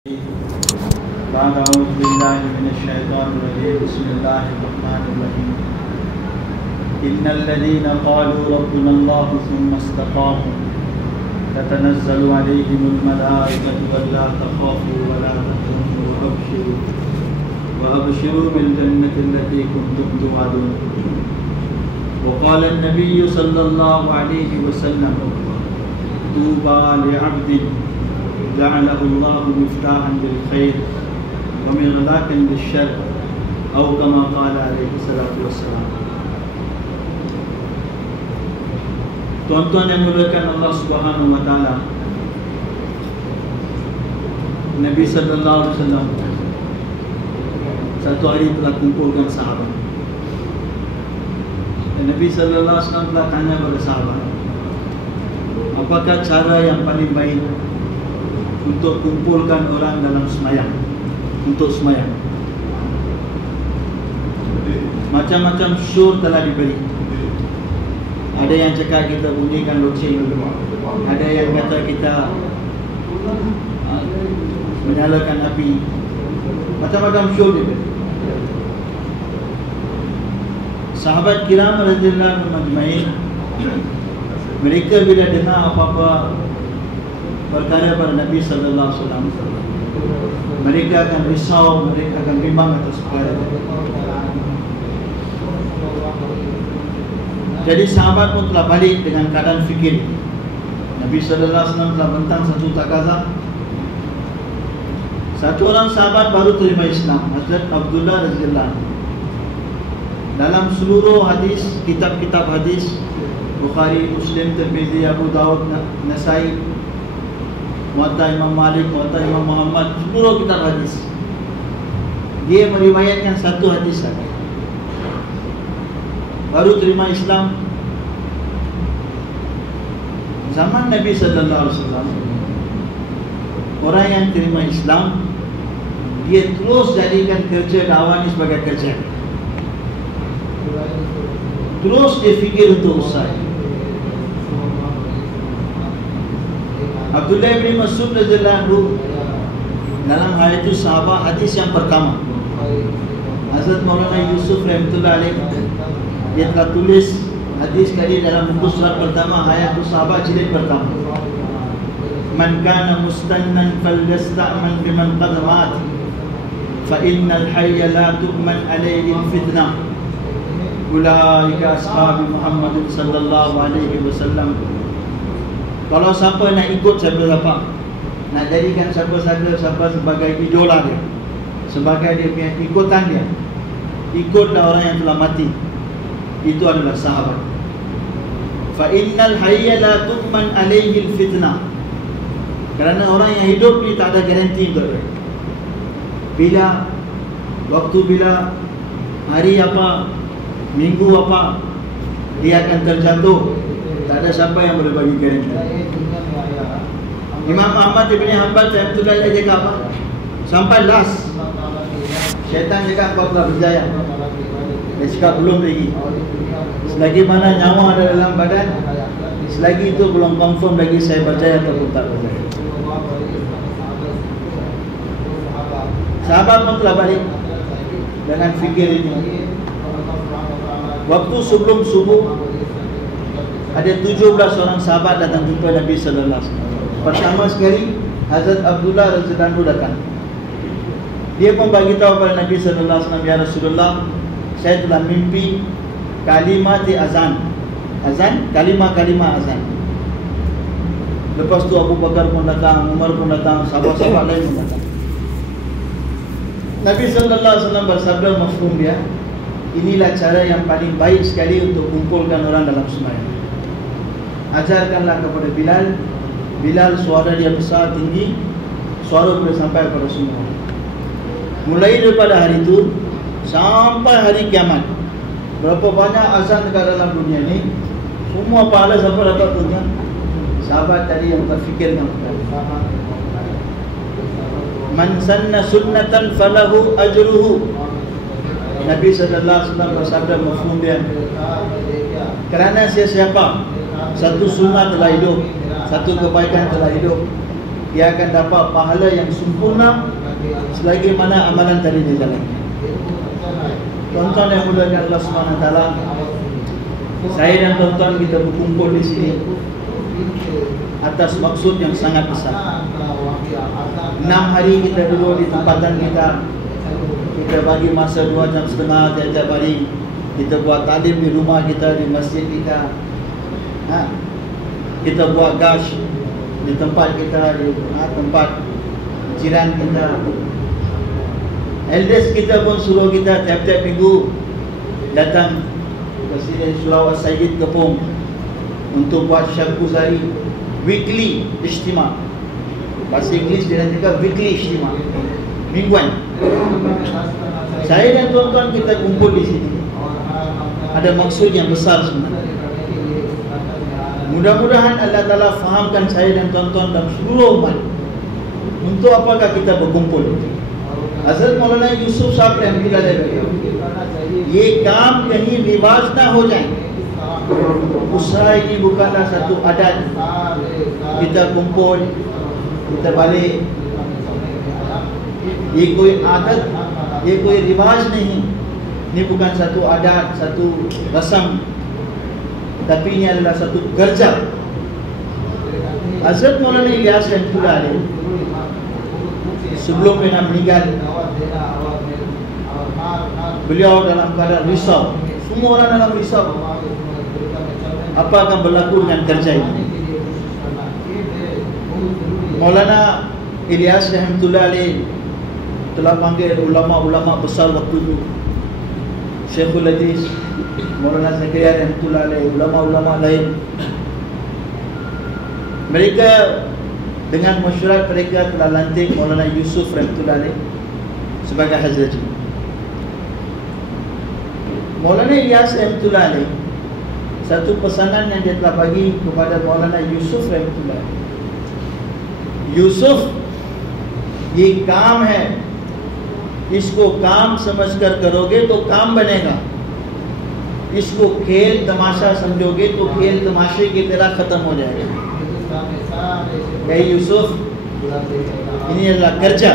بعد أعوذ بالله من الشيطان الرجيم بسم الله الرحمن الرحيم إن الذين قالوا ربنا الله ثم استقاموا تتنزل عليهم الملائكة ولا تخافوا ولا تحزنوا وأبشروا بالجنة التي كنتم توعدون. وقال النبي صلى الله عليه وسلم طوبى لعبد جعله الله مفتاحا للخير ومغلاقا للشر أو كما قال عليه الصلاة والسلام. Tuan-tuan yang dimuliakan Allah Subhanahu wa taala, Nabi sallallahu alaihi wasallam satu hari telah kumpulkan sahabat. Dan Nabi sallallahu alaihi wasallam telah tanya kepada sahabat, apakah cara yang paling baik untuk kumpulkan orang dalam semayang, untuk semayang? Macam-macam syur telah diberi. Ada yang cakap kita bunyikan loceng, ada yang kata kita menyalakan api. Macam-macam syur diberi. Sahabat kiram radhiyallahu anhum ajmain, mereka bila dengar apa-apa perkara pada Nabi sallallahu alaihi wasallam, mereka akan risau, mereka akan bimbang atas perkara itu. Jadi sahabat pun telah balik dengan keadaan fikir. Nabi sallallahu alaihi wasallam telah bentang satu takazah. Satu orang sahabat baru terima Islam, Hazrat Abdullah radhiyallahu anhu. Dalam seluruh hadis, kitab-kitab hadis, Bukhari, Muslim, Tirmizi, Abu Dawud, Nasai, Muwatta Imam Malik, Muwatta Imam Muhammad, seluruh kitab hadis, dia meriwayatkan satu hadis saja. Baru terima Islam zaman Nabi sallallahu alaihi wasallam. Orang yang terima Islam, dia terus jadikan kerja dakwah ini sebagai kerja. Terus dia fikir untuk usaha. Abdullah bin Mas'ud radhiyallahu anhu dalam hal itu sahabat hadis yang pertama, Hazrat Maulana Yusuf rahimahullah alaih, dia telah tulis hadis kali dalam buku surat pertama, ayat itu sahabat jilid pertama. Man kana mustannan falyasta'man biman qad mat fa innal hayya la tu'man alayhi fitnah ulaika ashabi Muhammad sallallahu alaihi wasallam. Kalau siapa nak ikut siapa-siapa, nak jadikan siapa-siapa sebagai idola dia, sebagai dia punya ikutan dia, ikutlah orang yang telah mati. Itu adalah sahabat. Fa innal hayya la tu'man alayhi fitnah. Kerana orang yang hidup ni tak ada garanti untuk dia. Bila hari apa, minggu apa, dia akan terjatuh. Tak ada siapa yang boleh bagi garanti. Imam Ahmad bin Hanbal rahimahullah alaih cakap apa? Sampai last syaitan cakap kau telah berjaya. Dia cakap belum lagi. Selagi mana nyawa ada dalam badan, selagi itu belum confirm lagi saya berjaya atau tak berjaya. Sahabat pun telah balik dengan fikir ini. Waktu sebelum subuh, ada 17 orang sahabat datang jumpa Nabi sallallahu alaihi wasallam. Pertama sekali Hazrat Abdullah radhiyallahu anhu datang. Dia pun bagi tahu kepada Nabi sallallahu alaihi wasallam, ya Rasulullah, saya telah mimpi kalimat azan. Azan, kalimah azan. Lepas tu Abu Bakar pun datang, Umar pun datang, sahabat-sahabat lain pun datang. Nabi sallallahu alaihi wasallam bersabda mafhum dia, inilah cara yang paling baik sekali untuk kumpulkan orang dalam sembahyang. Ajarkanlah kepada Bilal. Bilal suara dia besar, tinggi, suara boleh sampai kepada semua. Mulai daripada hari itu sampai hari kiamat, berapa banyak azan dekat dalam dunia ni, semua pahala siapa dapat tuan? Sahabat tadi yang terfikirkan. Man sanna sunnatan falahu ajruhu. Nabi sallallahu alaihi wasallam bersabda mafhum dia, kerana siapa satu sunnah telah hidup, satu kebaikan telah hidup, dia akan dapat pahala yang sempurna selagi mana amalan tadi dia jalankan. Tuan-tuan yang muliakan Allah SWT, saya dan tuan-tuan kita berkumpul di sini atas maksud yang sangat besar. 6 hari kita duduk di tempatan kita, kita bagi masa 2 jam setengah tiap hari, kita buat taklim di rumah kita, di masjid kita, kita buat gash di tempat kita, di tempat jiran kita. Elders kita pun suruh kita tiap-tiap minggu datang Presiden Sulawat Sayyid Kepung untuk buat Syarkuzari weekly ijtima. Bahasa Inggeris dia cakap weekly ijtima, mingguan. Saya dan tuan-tuan kita kumpul di sini ada maksud yang besar sebenarnya. Mudah-mudahan Allah Ta'ala fahamkan saya dan tuan-tuan dan seluruh umat untuk apakah kita berkumpul. Hazrat Maulana Yusuf Sahab Rahmatullah Alaih, ये काम कहीं रिवाज ना हो जाए. Usaha ini bukanlah satu adat. Kita kumpul, kita balik. ये कोई आदत, ये कोई रिवाज नहीं. Ini bukan satu adat, satu rasam, tapi ini adalah satu kerja. Hazrat Maulana Ilyas Rahmatullah Alaih sebelum beliau meninggal, beliau dalam keadaan risau. Semua orang dalam risau. Apa akan berlaku dengan kerja ini? Maulana Ilyas Rahmatullah Alaih telah panggil ulama-ulama besar waktu itu, Syekhul Hadis, Maulana Zakaria Rahmatullah Alaih, ulama-ulama lain. Mereka dengan masyarakat mereka telah lantik Maulana Yusuf Rahmatullah Alaih sebagai Hazrat. Maulana Ilyas Rahmatullah Alaih, satu pesanan yang dia telah bagi kepada Maulana Yusuf Rahmatullah Alaih, Yusuf, ये काम है, इसको काम समझकर करोगे तो काम बनेगा. इसको खेल तमाशा समझोगे तो खेल तमाशे की तरह खत्म हो जाएगा. Yusuf, ini adalah kerja,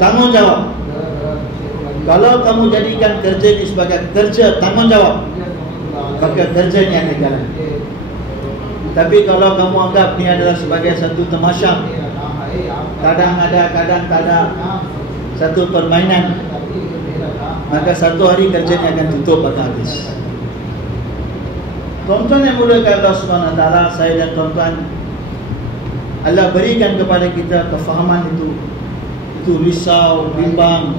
tanggung jawab. Kalau kamu jadikan kerja ini sebagai kerja tanggung jawab, maka kerja ini akan jalan. Tapi kalau kamu anggap ini adalah sebagai satu tamasya, kadang ada, kadang tak ada, satu permainan, maka satu hari kerjanya akan tutup akan habis. Tuan-tuan yang muliakan Allah SWT, saya dan tuan-tuan, Allah berikan kepada kita kefahaman itu risau, bimbang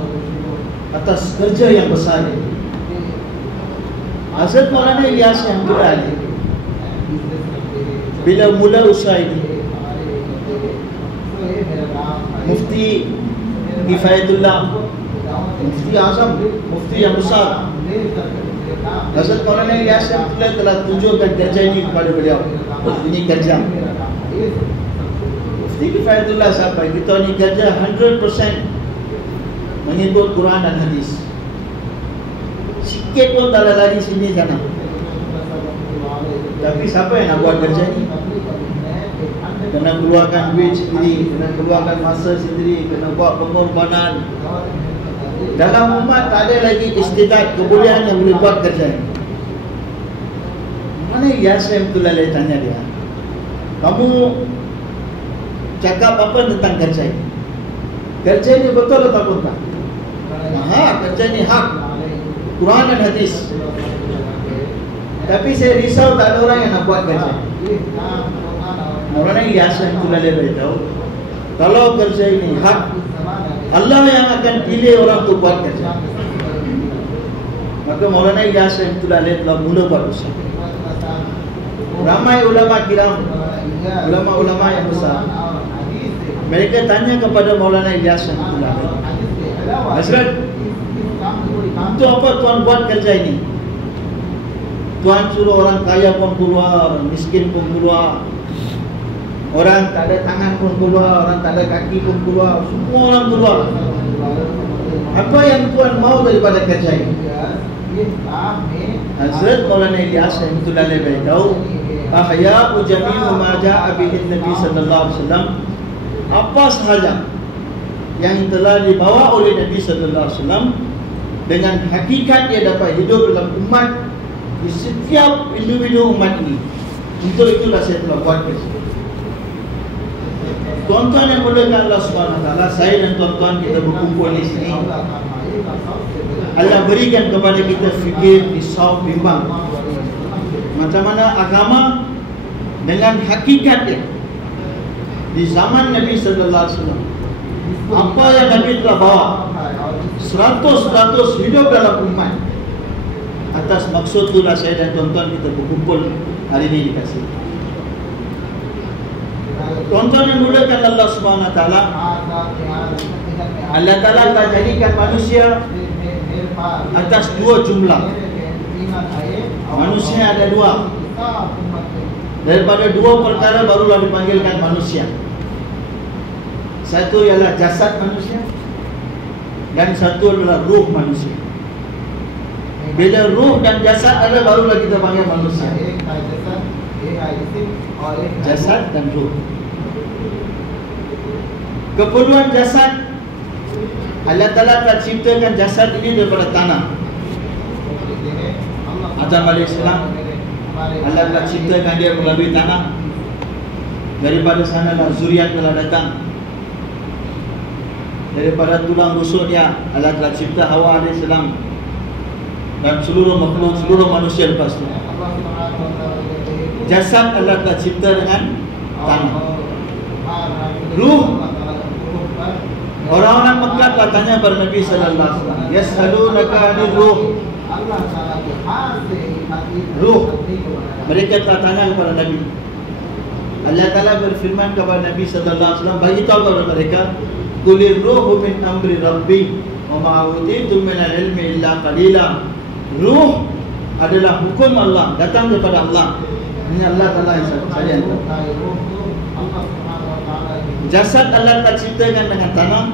atas kerja yang besar ini. Hazrat Maulana Ilyas Rahmatullah Alaih bila mula usaha ini, Mufti Kifayatullah, Mufti Azam, Mufti yang besar, Hazrat Maulana Ilyas Rahmatullah telah tunjukkan kerja ini kepada beliau. Ini kerja Mufti Kifayatullah sampai kita ini kerja 100% mengikut Quran dan hadis. Sikit pun tak lari sini sana. Tapi siapa yang nak buat kerja ini? Kena keluarkan duit sendiri, kena keluarkan masa sendiri, kena buat pengorbanan. Dalam umat tak ada lagi istidad, kebolehan yang boleh buat kerja ini. Mana Ilyas Rahmatullah Alaih tanya dia, kamu cakap apa tentang kerja ini? Kerja ini betul atau tak? Kerja ini hak, Quran dan hadis. Tapi saya risau tak ada orang yang nak buat kerja. Maulana Ilyas Rahmatullah Alaih beritahu, kalau kerja ini hak, Allah yang akan pilih orang untuk buat kerja. Maka Maulana Ilyas Rahmatullah Alaih telah mula buat usaha. Ramai ulama kiram, ulama-ulama yang besar, mereka tanya kepada Maulana Ilyas Rahmatullah Alaih, Hazrat, untuk apa tuan buat kerja ini? Tuan suruh orang kaya pun keluar, orang miskin pun keluar, orang tak ada tangan pun keluar, orang tak ada kaki pun keluar, semua orang keluar. Apa yang tuan mau daripada kerja ini? Hazrat Maulana Ilyas Rahmatullah Alaih beritahu, ahya'u jami'u ma ja'a bihi Nabi sallallahu alaihi wasallam, apa sahaja yang telah dibawa oleh Nabi sallallahu alaihi wasallam dengan hakikat dia dapat hidup dalam umat, di setiap individu umat ini. Untuk itulah saya telah buat besok. Tuan-tuan yang muliakan Allah SWT, saya dan tuan-tuan kita berkumpul di sini, Allah berikan kepada kita fikir, risau, bimbang macam mana agama dengan hakikatnya di zaman Nabi sallallahu alaihi wasallam, apa yang Nabi telah bawa 100% hidup dalam umat. Atas maksud itulah saya dan tuan-tuan kita berkumpul hari ini dikasih. Tuan-tuan yang muliakan Allah SWT, Allah Ta'ala telah jadikan manusia atas dua jumlah. Manusia ada dua. Daripada dua perkara barulah dipanggilkan manusia. Satu ialah jasad manusia, dan satu adalah ruh manusia. Bila ruh dan jasad ada, barulah kita panggil manusia. Jasad dan ruh. Keperluan jasad, Allah Ta'ala telah ciptakan jasad ini daripada tanah. Adam alaihissalam, Allah telah ciptakan dia melalui tanah. Daripada sanalah zuriat telah datang. Daripada tulang rusuk dia, Allah telah cipta Hawa alaihissalam dan seluruh makhluk, seluruh manusia lepas itu. Jasad Allah telah cipta dengan tanah. Ruh, orang-orang Mekah telah tanya kepada Nabi sallallahu alaihi wasallam, yas'alunaka 'anil ruh. Ruh, mereka telah tanya kepada Nabi. Allah Ta'ala berfirman kepada Nabi sallallahu alaihi wasallam, bagi tahu kepada mereka, qulir ruhu min amri rabbi wa ma utitum min al-ilmi illa qalila. Ruh adalah hukum Allah, datang daripada Allah. Ini Allah Ta'ala yang saya tahu. Jasad Allah telah ciptakan dengan tanah.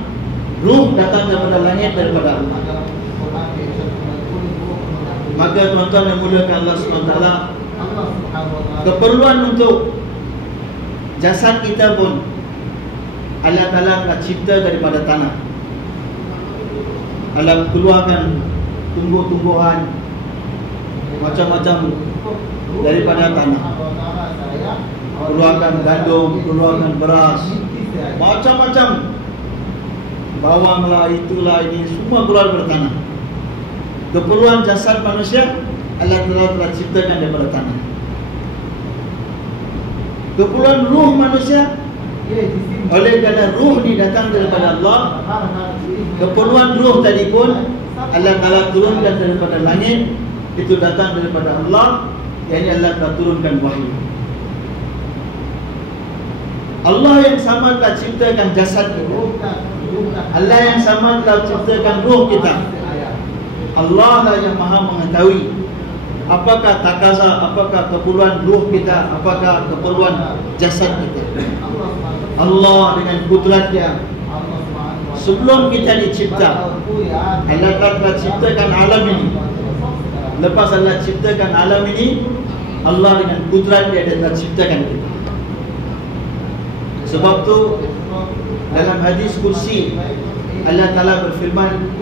Ruh datang daripada langit, daripada Allah. Maka tuan-tuan yang muliakan Allah SWT, keperluan untuk jasad kita pun Allah Ta'ala telah cipta daripada tanah. Allah keluarkan tumbuh-tumbuhan macam-macam daripada tanah. Keluarkan gandum, keluarkan beras, macam-macam, bawang lah, itulah, ini semua keluar dari tanah. Keperluan jasad manusia Allah telah ciptakan daripada tanah. Keperluan ruh manusia, oleh kerana ruh ni datang daripada Allah, keperluan ruh tadi pun Allah Ta'ala turunkan daripada langit. Itu datang daripada Allah, yakni Allah telah turunkan wahyu. Allah yang sama telah ciptakan jasad kita. Allah yang sama telah ciptakan ruh kita. Allah lah yang maha mengetahui apakah takaza, apakah keperluan ruh kita, apakah keperluan jasad kita. Allah dengan kudrat dia, sebelum kita dicipta, Allah telah ciptakan alam ini. Lepas Allah ciptakan alam ini, Allah dengan kudrat dia telah ciptakan kita. Sebab tu dalam hadis kursi Allah Ta'ala berfirman,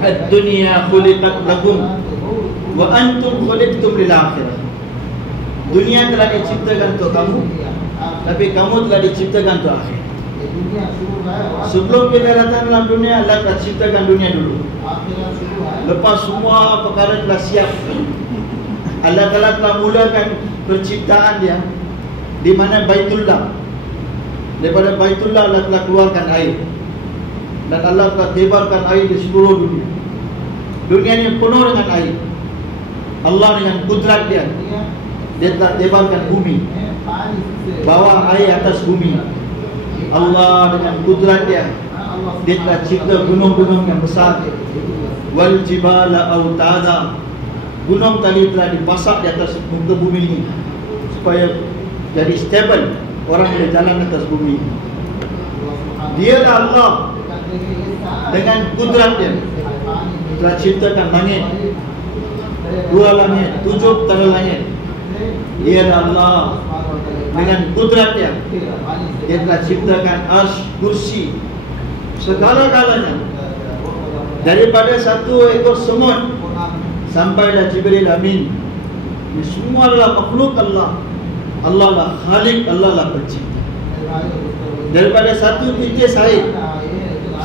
ad-dunya khuliqat lakum wa antum khuliqtum lil akhirah. Dunia telah diciptakan untuk kamu, tapi kamu telah diciptakan untuk akhirat. Sebelum kita datang dalam dunia, Allah telah ciptakan dunia dulu. Lepas semua perkara telah siap, Allah Ta'ala telah mulakan penciptaan dia di mana Baitullah. Daripada Baitullah Allah telah keluarkan air, dan Allah telah tebarkan air di seluruh dunia. Dunia ini penuh dengan air. Allah dengan kudrat dia, dia telah tebarkan bumi, bawa air atas bumi. Allah dengan kudrat dia, dia telah cipta gunung-gunung yang besar. Wal jibala autada, gunung tadi telah dipasak di atas muka bumi ini supaya jadi stable, orang boleh jalan atas bumi. Dialah Allah dengan kudrat dia telah ciptakan langit, dua langit, 7 petala langit. Dialah Allah dengan kudratnya. Dia telah ciptakan arsy, kursi, segala-galanya. Daripada satu ekor semut sampailah Jibril Amin. Ini semua adalah makhluk Allah. Allah lah Khalik, Allah lah pencipta. Daripada satu titik air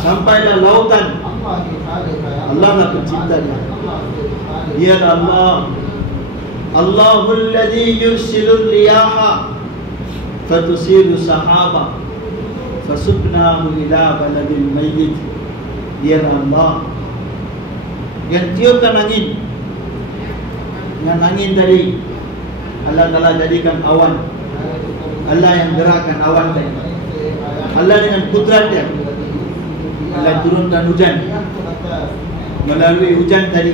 sampailah lautan, Allah lah penciptanya. Dialah Allah. Allahul ladzi yursilur riyaha fatusiru sahaba fasuknahu ila baladil mayyit. Dialah Allah yang tiupkan angin. Dengan angin tadi Allah Ta'ala jadikan awan. Allah yang gerakkan awan tadi. Allah dengan kudratnya Allah turunkan hujan. Melalui hujan tadi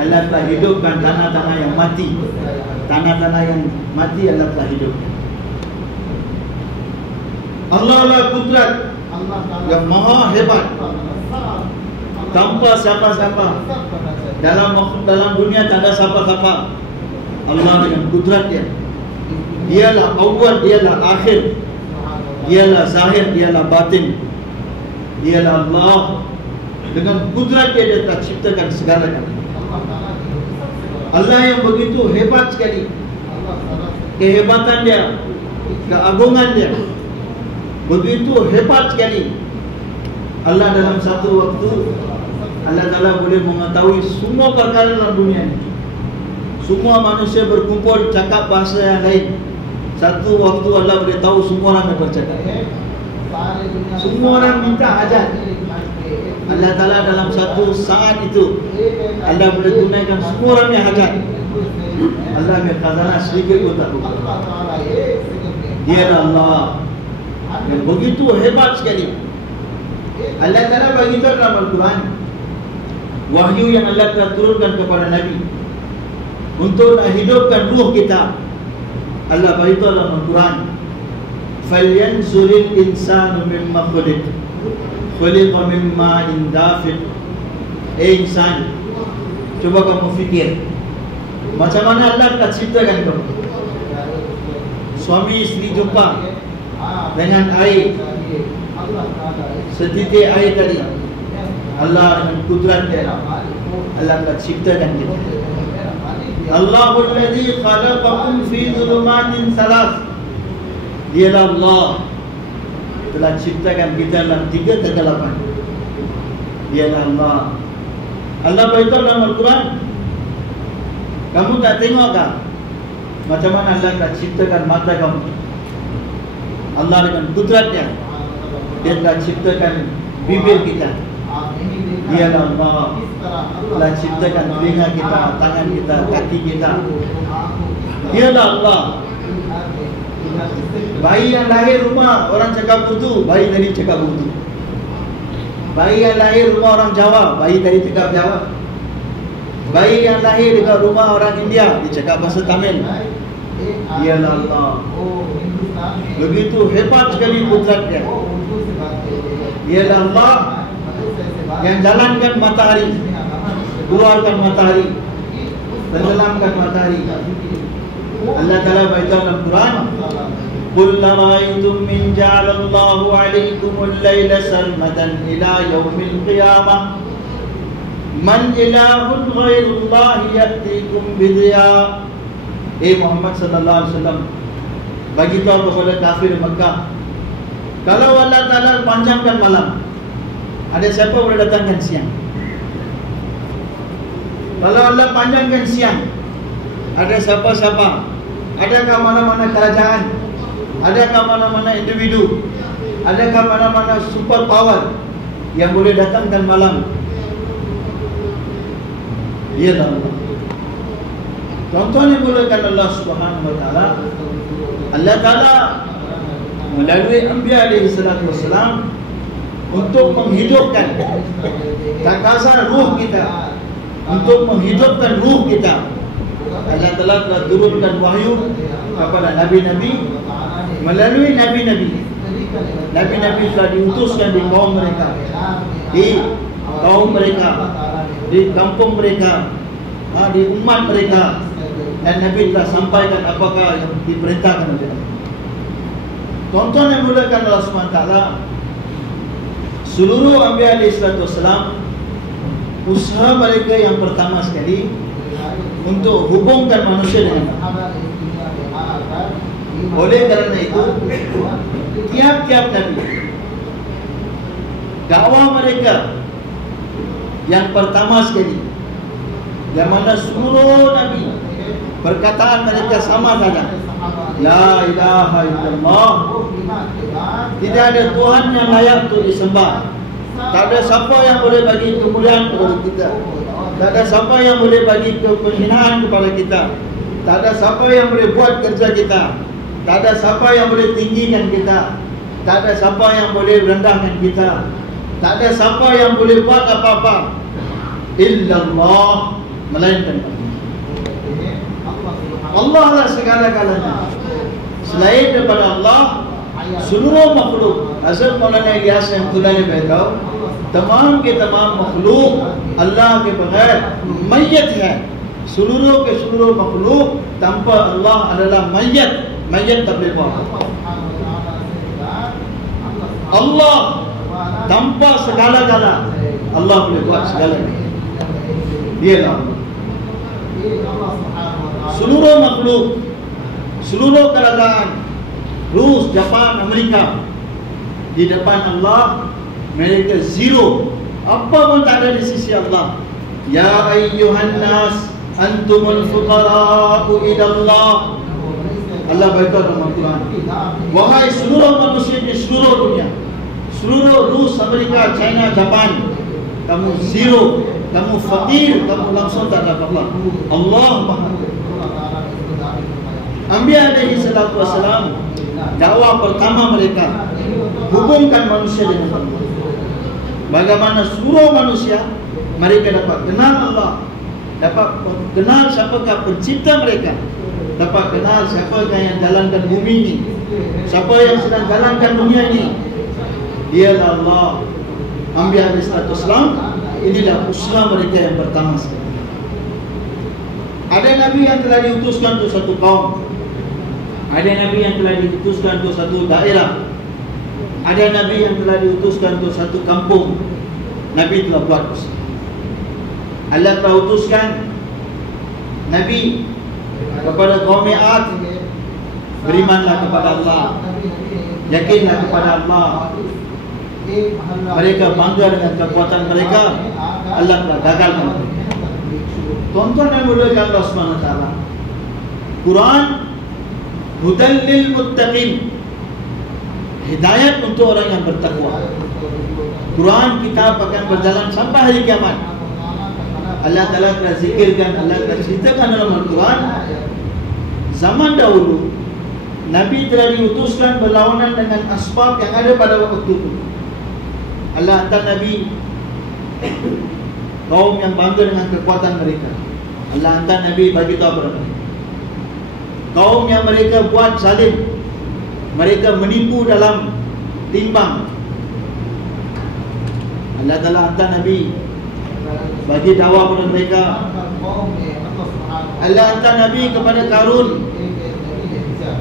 Allah telah hidupkan tanah-tanah yang mati. Tanah-tanah yang mati Allah telah hidupkan. Allah lah kudrat yang maha hebat, tanpa siapa-siapa. Dalam dunia tak ada siapa-siapa. Allah dengan kudratnya. Dialah awal, dialah akhir, dialah zahir, dialah batin. Dialah Allah. Dengan kudratnya dia telah ciptakan segala-galanya. Allah yang begitu hebat sekali. Kehebatan dia, keagungan dia begitu hebat sekali. Allah dalam satu waktu Allah Ta'ala boleh mengetahui semua perkara dalam dunia ini. Semua manusia berkumpul cakap bahasa yang lain. Satu waktu Allah boleh tahu semua orang yang bercakap. Semua orang minta hajat. Allah Ta'ala dalam satu saat itu Allah boleh tunaikan semua orang yang hajat. Allah punya khazanah sedikit pun tak buka. Dia Allah yang begitu hebat sekali. Allah Ta'ala bagi tahu dalam Al-Quran wahyu yang Allah telah turunkan kepada Nabi untuk hidupkan ruh kita. Allah bagi tahu dalam Al-Quran, "Falyanzuril insanu mimma khuliq, khuliqa min ma'in dafiq." Insan, coba kamu fikir macam mana Allah telah ciptakan kamu. Suami isteri jumpa dengan air, setitik air tadi. Allah dengan kudratnya Allah telah ciptakan kita. Allahul ladzi khalaqakum fi dhulumatin thalath. Dialah Allah telah ciptakan kita dalam 3 kegelapan. Dialah Allah. Allah beritahu dalam Al-Quran, kamu tak tengok macam mana Allah telah ciptakan mata kamu? Allah dengan kudratnya dia telah ciptakan bibir kita. Dialah Allah telah ciptakan telinga kita, tangan kita, kaki kita. Dialah Allah. Bayi yang lahir rumah orang cakap Urdu, bayi tadi cakap Urdu. Bayi yang lahir rumah orang Jawa, bayi tadi cakap Jawa. Bayi yang lahir dekat rumah orang India, dia cakap bahasa Tamil. Dialah Allah. Begitu hebat sekali kudratnya. Dialah Allah yang jalankan matahari, keluarkan matahari, tenggelamkan matahari. Allah Ta'ala beritahu dalam Quran, "Qul ra'aytum min ja'alallahu 'alaykumul laila sarmadan ila yaumil qiyamah man ilahun ghairullahi ya'tikum bidhiya." Muhammad sallallahu alaihi wasallam bagi tahu kepada kafir Mekah, kalau Allah Ta'ala panjangkan malam, ada siapa boleh datangkan siang? Kalau Allah panjangkan siang, ada siapa-siapa? Adakah mana-mana kerajaan? Adakah mana-mana individu? Adakah mana-mana super power yang boleh datangkan malam? Ialah Allah. Contoh yang bolehkan Allah Subhanahu Wa Taala. Allah Ta'ala melalui Anbiya alaihi salatu wassalam untuk menghidupkan takasan ruh kita, untuk menghidupkan ruh kita. Allah telah turunkan wahyu kepada nabi-nabi melalui nabi-nabi. Nabi-nabi telah diutuskan di kaum mereka, di kaum mereka, di kampung mereka, di umat mereka. dan Nabi telah sampaikan apakah yang diperintahkan oleh Allah. Tuan-tuan yang dimuliakan Allah SWT, seluruh Anbiya alaihissalam, usaha mereka yang pertama sekali untuk hubungkan manusia dengan Allah. Oleh kerana itu, tiap-tiap Nabi, dakwah mereka yang pertama sekali, yang mana seluruh Nabi perkataan mereka sama saja, La ilaha illallah, tidak ada Tuhan yang layak untuk disembah. Tak ada siapa yang boleh bagi kemuliaan kepada kita. Tak ada siapa yang boleh bagi penghinaan kepada kita. Tak ada siapa yang boleh buat kerja kita. Tak ada siapa yang boleh tinggikan kita. Tak ada siapa yang boleh rendahkan kita. Tak ada siapa yang boleh buat apa-apa illallah, melainkan Allah lah segala-galanya. Selain daripada Allah, seluruh makhluk, Hazrat Maulana Ilyas Rahmatullah beritahu, तमाम के तमाम मखलूक अल्लाह के बगैर मैयत है. Seluruh ke seluruh makhluk tanpa Allah adalah mayat. Mayat tak boleh buat. Allah tanpa segala-gala, Allah boleh buat segala-galanya. Dialah seluruh makhluk, seluruh kerajaan, Rus, Jepun, Amerika, di depan Allah mereka zero. Apa pun tak ada di sisi Allah. Ya ayyuhan nas antumul fuqara'u ila Allah. Allah berkata dalam Al-Quran, wahai seluruh manusia di seluruh dunia, seluruh Rus, Amerika, China, Jepun, kamu zero, kamu fakir, kamu langsung tak ada apa-apa. Allah Maha. Anbiya alaihi salatu wassalam, dakwah pertama mereka hubungkan manusia dengan Allah. Bagaimana seluruh manusia mereka dapat kenal Allah, dapat kenal siapakah pencipta mereka, dapat kenal siapakah yang jalankan bumi ini, siapa yang sedang jalankan dunia ini. Dialah Allah. Anbiya alaihi salatu wassalam, inilah usaha mereka yang pertama sekali. Ada Nabi yang telah diutuskan untuk satu kaum, ada Nabi yang telah diutuskan untuk satu daerah, ada Nabi yang telah diutuskan untuk satu kampung. Nabi telah buat usaha. Allah telah utuskan Nabi kepada kaum Ad, berimanlah kepada Allah, yakinlah kepada Allah. Mereka bangga dengan kekuatan mereka, Allah telah gagalkan mereka. Tuan-tuan yang dimuliakan Allah SWT, Quran hudan lil muttaqin, hidayat untuk orang yang bertakwa. Quran kitab akan berjalan sampai hari kiamat. Allah Ta'ala telah zikirkan, Allah telah ceritakan dalam Al-Quran, zaman dahulu Nabi telah diutuskan berlawanan dengan asbab yang ada pada waktu itu. Allah hantar Nabi kaum yang bangga dengan kekuatan mereka. Allah hantar Nabi bagi tahu kepada mereka, kaum yang mereka buat zalim, mereka menipu dalam timbang. Allah Ta'ala hantar Nabi bagi dakwah kepada mereka. Allah hantar Nabi kepada Qarun,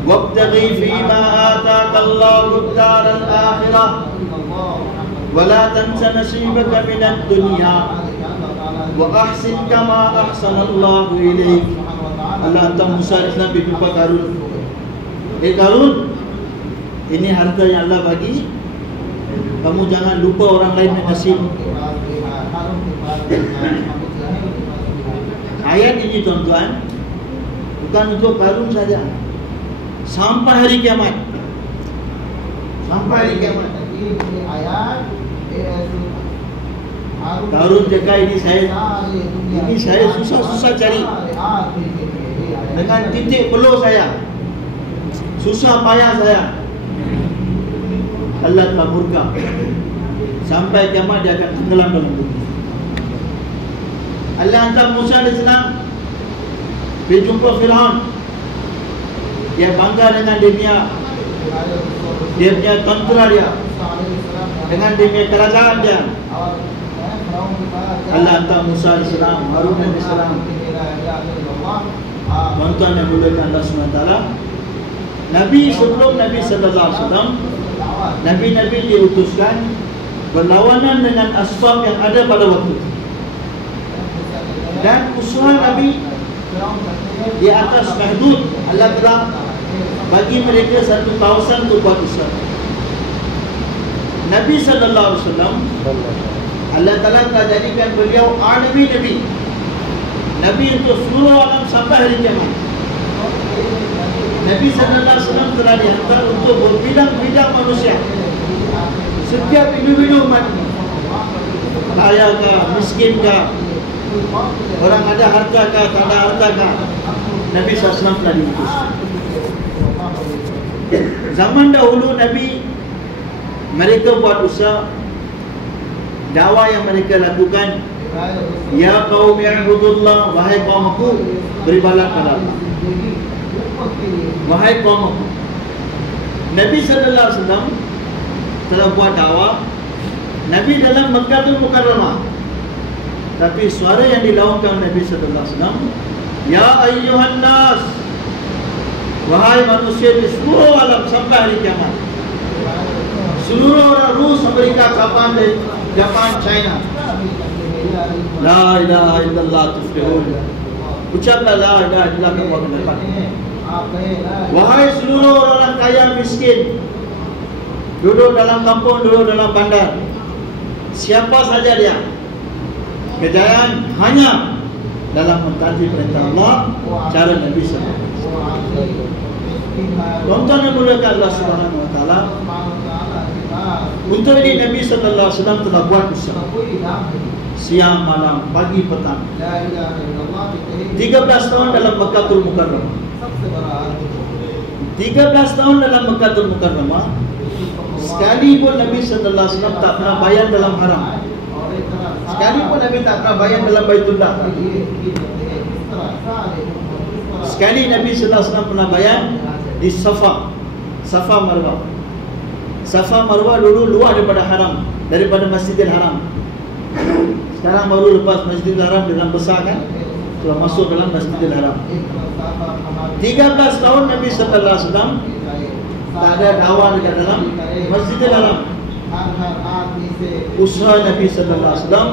wabtaghi fima ataakallahu ad-daral akhirah wala tansa nasibaka minad dunya wa ahsin kama ahsanallahu ilaik. Allah hantar Musa AS jumpa Qarun. Qarun, ini harta yang Allah bagi, kamu jangan lupa orang lain yang nasib. Ayat ini tuan-tuan bukan untuk Qarun saja, sampai hari kiamat. Sampai hari kiamat. Qarun cakap, ini saya susah-susah cari, dengan titik peluh saya, susah payah saya. Allah telah murka, sampai kiamat dia akan tenggelam dalam bumi. Allah hantar Musa AS pergi jumpa Firaun. Dia bangga dengan dia punya tentera dia, dengan dia punya kerajaan dia. Allah hantar Musa AS, Harun AS, Tuan-tuan yang muliakan Allah SWT, Nabi sebelum Nabi Sallallahu Alaihi Wasallam, Nabi-Nabi diutuskan berlawanan dengan asbab yang ada pada waktu itu. Dan usaha Nabi di atas mahdud, Allah telah bagi mereka satu kawasan untuk buat usaha. Nabi Sallallahu Alaihi Wasallam, Allah Ta'ala telah jadikan beliau Nabi Nabi untuk seluruh alam sampai hari kiamat. Nabi Sallallahu Alaihi Wasallam telah dihantar untuk berbidang-bidang manusia. Setiap individu umat ini, kaya kah, miskin kah, orang ada harta kah, tak ada harta kah, Nabi SAW telah diutus. Zaman dahulu Nabi, mereka buat usaha, dakwah yang mereka lakukan, ya qaum ya'budullah, wahai kaum aku, beribadah kepada Allah. Wahai kaum aku. Nabi Sallallahu Alaihi Wasallam telah buat dakwah. Nabi dalam Makkahul Mukarramah, tapi suara yang dilaungkan Nabi Sallallahu Alaihi Wasallam, ya ayyuhan nas, wahai manusia di seluruh alam sampai hari kiamat. Seluruh orang Rus, Amerika, Jepang, China, la ilaha illallah tuflihun. Ucaplah la ilaha illallah, kamu akan dapat. Wahai seluruh orang kaya miskin, duduk dalam kampung, duduk dalam bandar, siapa saja dia, kejayaan hanya dalam mentaati perintah Allah, cara Nabi SAW. Tuan-tuan yang muliakan Allah Subhanahu Wa Taala, untuk ini Nabi Sallallahu Alaihi Wasallam telah buat usaha siang malam, pagi petang, 13 tahun dalam Makkahul Mukarramah. 13 tahun dalam Makkahul Mukarramah, sekali pun Nabi Sallallahu Alaihi Wasallam tak pernah bayar dalam haram. Sekali pun Nabi tak pernah bayar dalam Baitullah. Sekali Nabi Sallallahu Alaihi Wasallam pernah bayar di Safa Marwah. Safa Marwah dulu luar daripada haram, daripada Masjidil Haram. Sekarang baru lepas Masjidil Haram dengan besar kan, telah masuk dalam Masjidil Haram. 13 tahun Nabi Sallallahu Alaihi Wasallam tak ada dakwah dekat dalam Masjidil Haram. Usaha Nabi Sallallahu Alaihi Wasallam,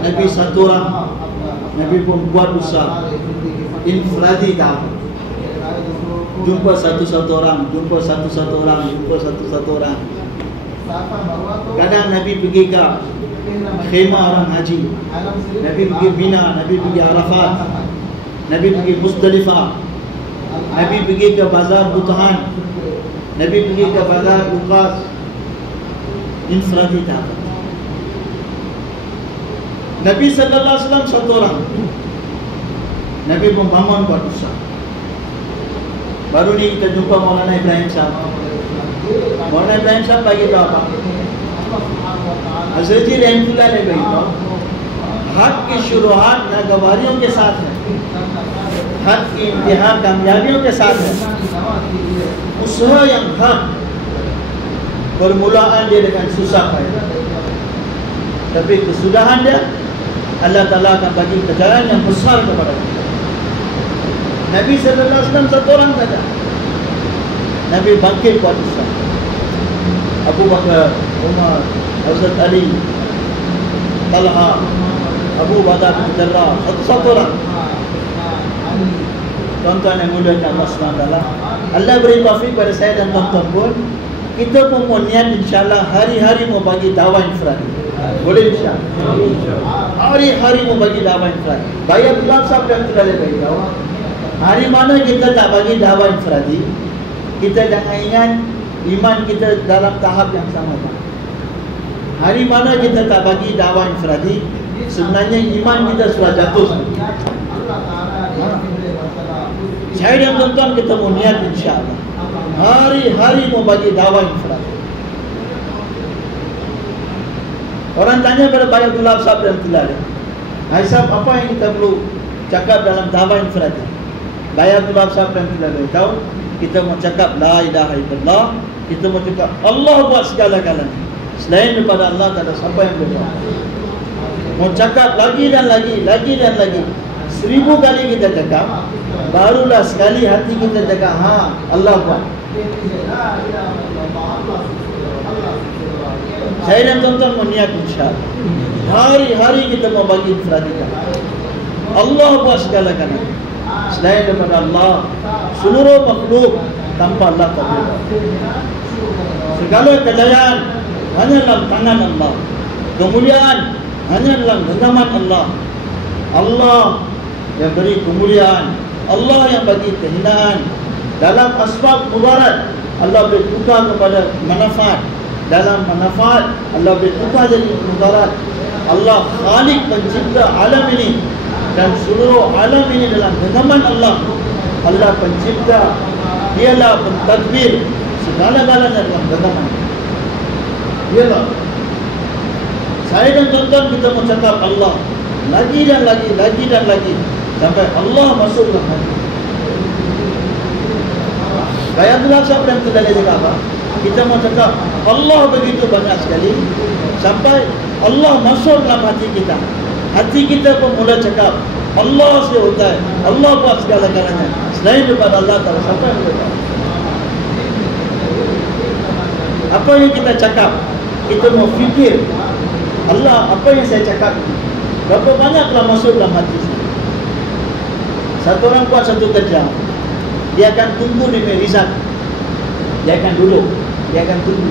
Nabi satu orang, Nabi pun buat usaha infradi dakwah. Jumpa satu-satu orang, jumpa satu-satu orang, jumpa satu-satu orang. Kadang Nabi pergi ke khemah orang haji, Nabi pergi Mina, Nabi pergi Arafat, Nabi pergi Musdalifah, Nabi pergi ke Bazar Butuhan, Nabi pergi ke Bazar Lukas. Infradi dakwah. Nabi Sallallahu Alaihi Wasallam satu orang, Nabi membangun buat usaha. Baru ni kita jumpa Maulana Ibrahim Shah. Maulana Ibrahim Shah bagi tahu apa? हज़रत जी रहमतुल्लाह अलैह भाई हक की शुरुआत नागवारियों के साथ है, हक की इंतहा कामयाबियों के साथ है. Usaha yang hak permulaan dia dengan susah payah, tapi kesudahan dia Allah Ta'ala akan bagi kejayaan yang besar kepada kita. Nabi Sallallahu Alaihi Wasallam satu orang saja, Nabi bangkit buat usaha. Abu Bakar, Umar, Hazrat Ali, Talha, Abu Bakar bin Jarrah, satu-satu orang. Tuan-tuan yang mulia Allah SWT, Allah beri taufik pada saya dan tuan-tuan pun, kita pun mau niat insyaAllah hari-hari mau bagi dakwah infradi. Boleh insyaAllah hari-hari mau bagi dakwah infradi. Bayar tulang sahab yang tidak boleh bagi dakwah. Hari mana kita tak bagi dakwah infradi, kita jangan ingat iman kita dalam tahap yang sama. Hari mana kita tak bagi dakwah infradi, sebenarnya iman kita sudah jatuh. Saya dan tuan-tuan kita mau niat insyaAllah hari-hari mau bagi dakwah infradi. Orang tanya pada Bayatullah Sahab dan Tilal, Aisyah, apa yang kita perlu cakap dalam dakwah infradi? Bayatullah Sahab dan Tilal tahu, kita mau cakap la ilaha illallah, kita mau cakap Allah buat segala-galanya. Selain daripada Allah tak ada siapa yang boleh. Mau cakap lagi dan lagi, lagi dan lagi. 1000 kali kita cakap, barulah sekali hati kita cakap, Allah buat. Saya dan tuan-tuan meniat insya-Allah, hari-hari kita mau bagi perhatikan. Allah buat segala-galanya. Selain daripada Allah, seluruh makhluk tanpa Allah tak boleh. Segala kejayaan hanya dalam tangan Allah. Kemuliaan hanya dalam genggaman Allah. Allah yang beri kemuliaan, Allah yang bagi kehinaan. Dalam asbab mudarat, Allah boleh tukar kepada manfaat. Dalam manfaat, Allah boleh tukar jadi mudarat. Allah Khalik pencipta alam ini, dan seluruh alam ini dalam genggaman Allah. Allah pencipta, dialah pentadbir segala-galanya dalam genggaman. Dialah. Saya dan tuan-tuan kita mau cakap Allah lagi dan lagi, lagi dan lagi, sampai Allah masuk dalam hati. Bayatullah siapa yang tidak boleh cakap apa? Kita mau cakap Allah begitu banyak sekali, sampai Allah masuk dalam hati kita. Hati kita pun mula cakap Allah sehutai, Allah buat segala-galanya. Selain daripada Allah Ta'ala, siapa yang boleh tahu? Apa yang kita cakap, kita mau fikir Allah, apa yang saya cakap, berapa banyak telah masuk dalam hati saya. Satu orang buat satu kerja, dia akan tunggu di merizat, dia akan duduk, dia akan tunggu.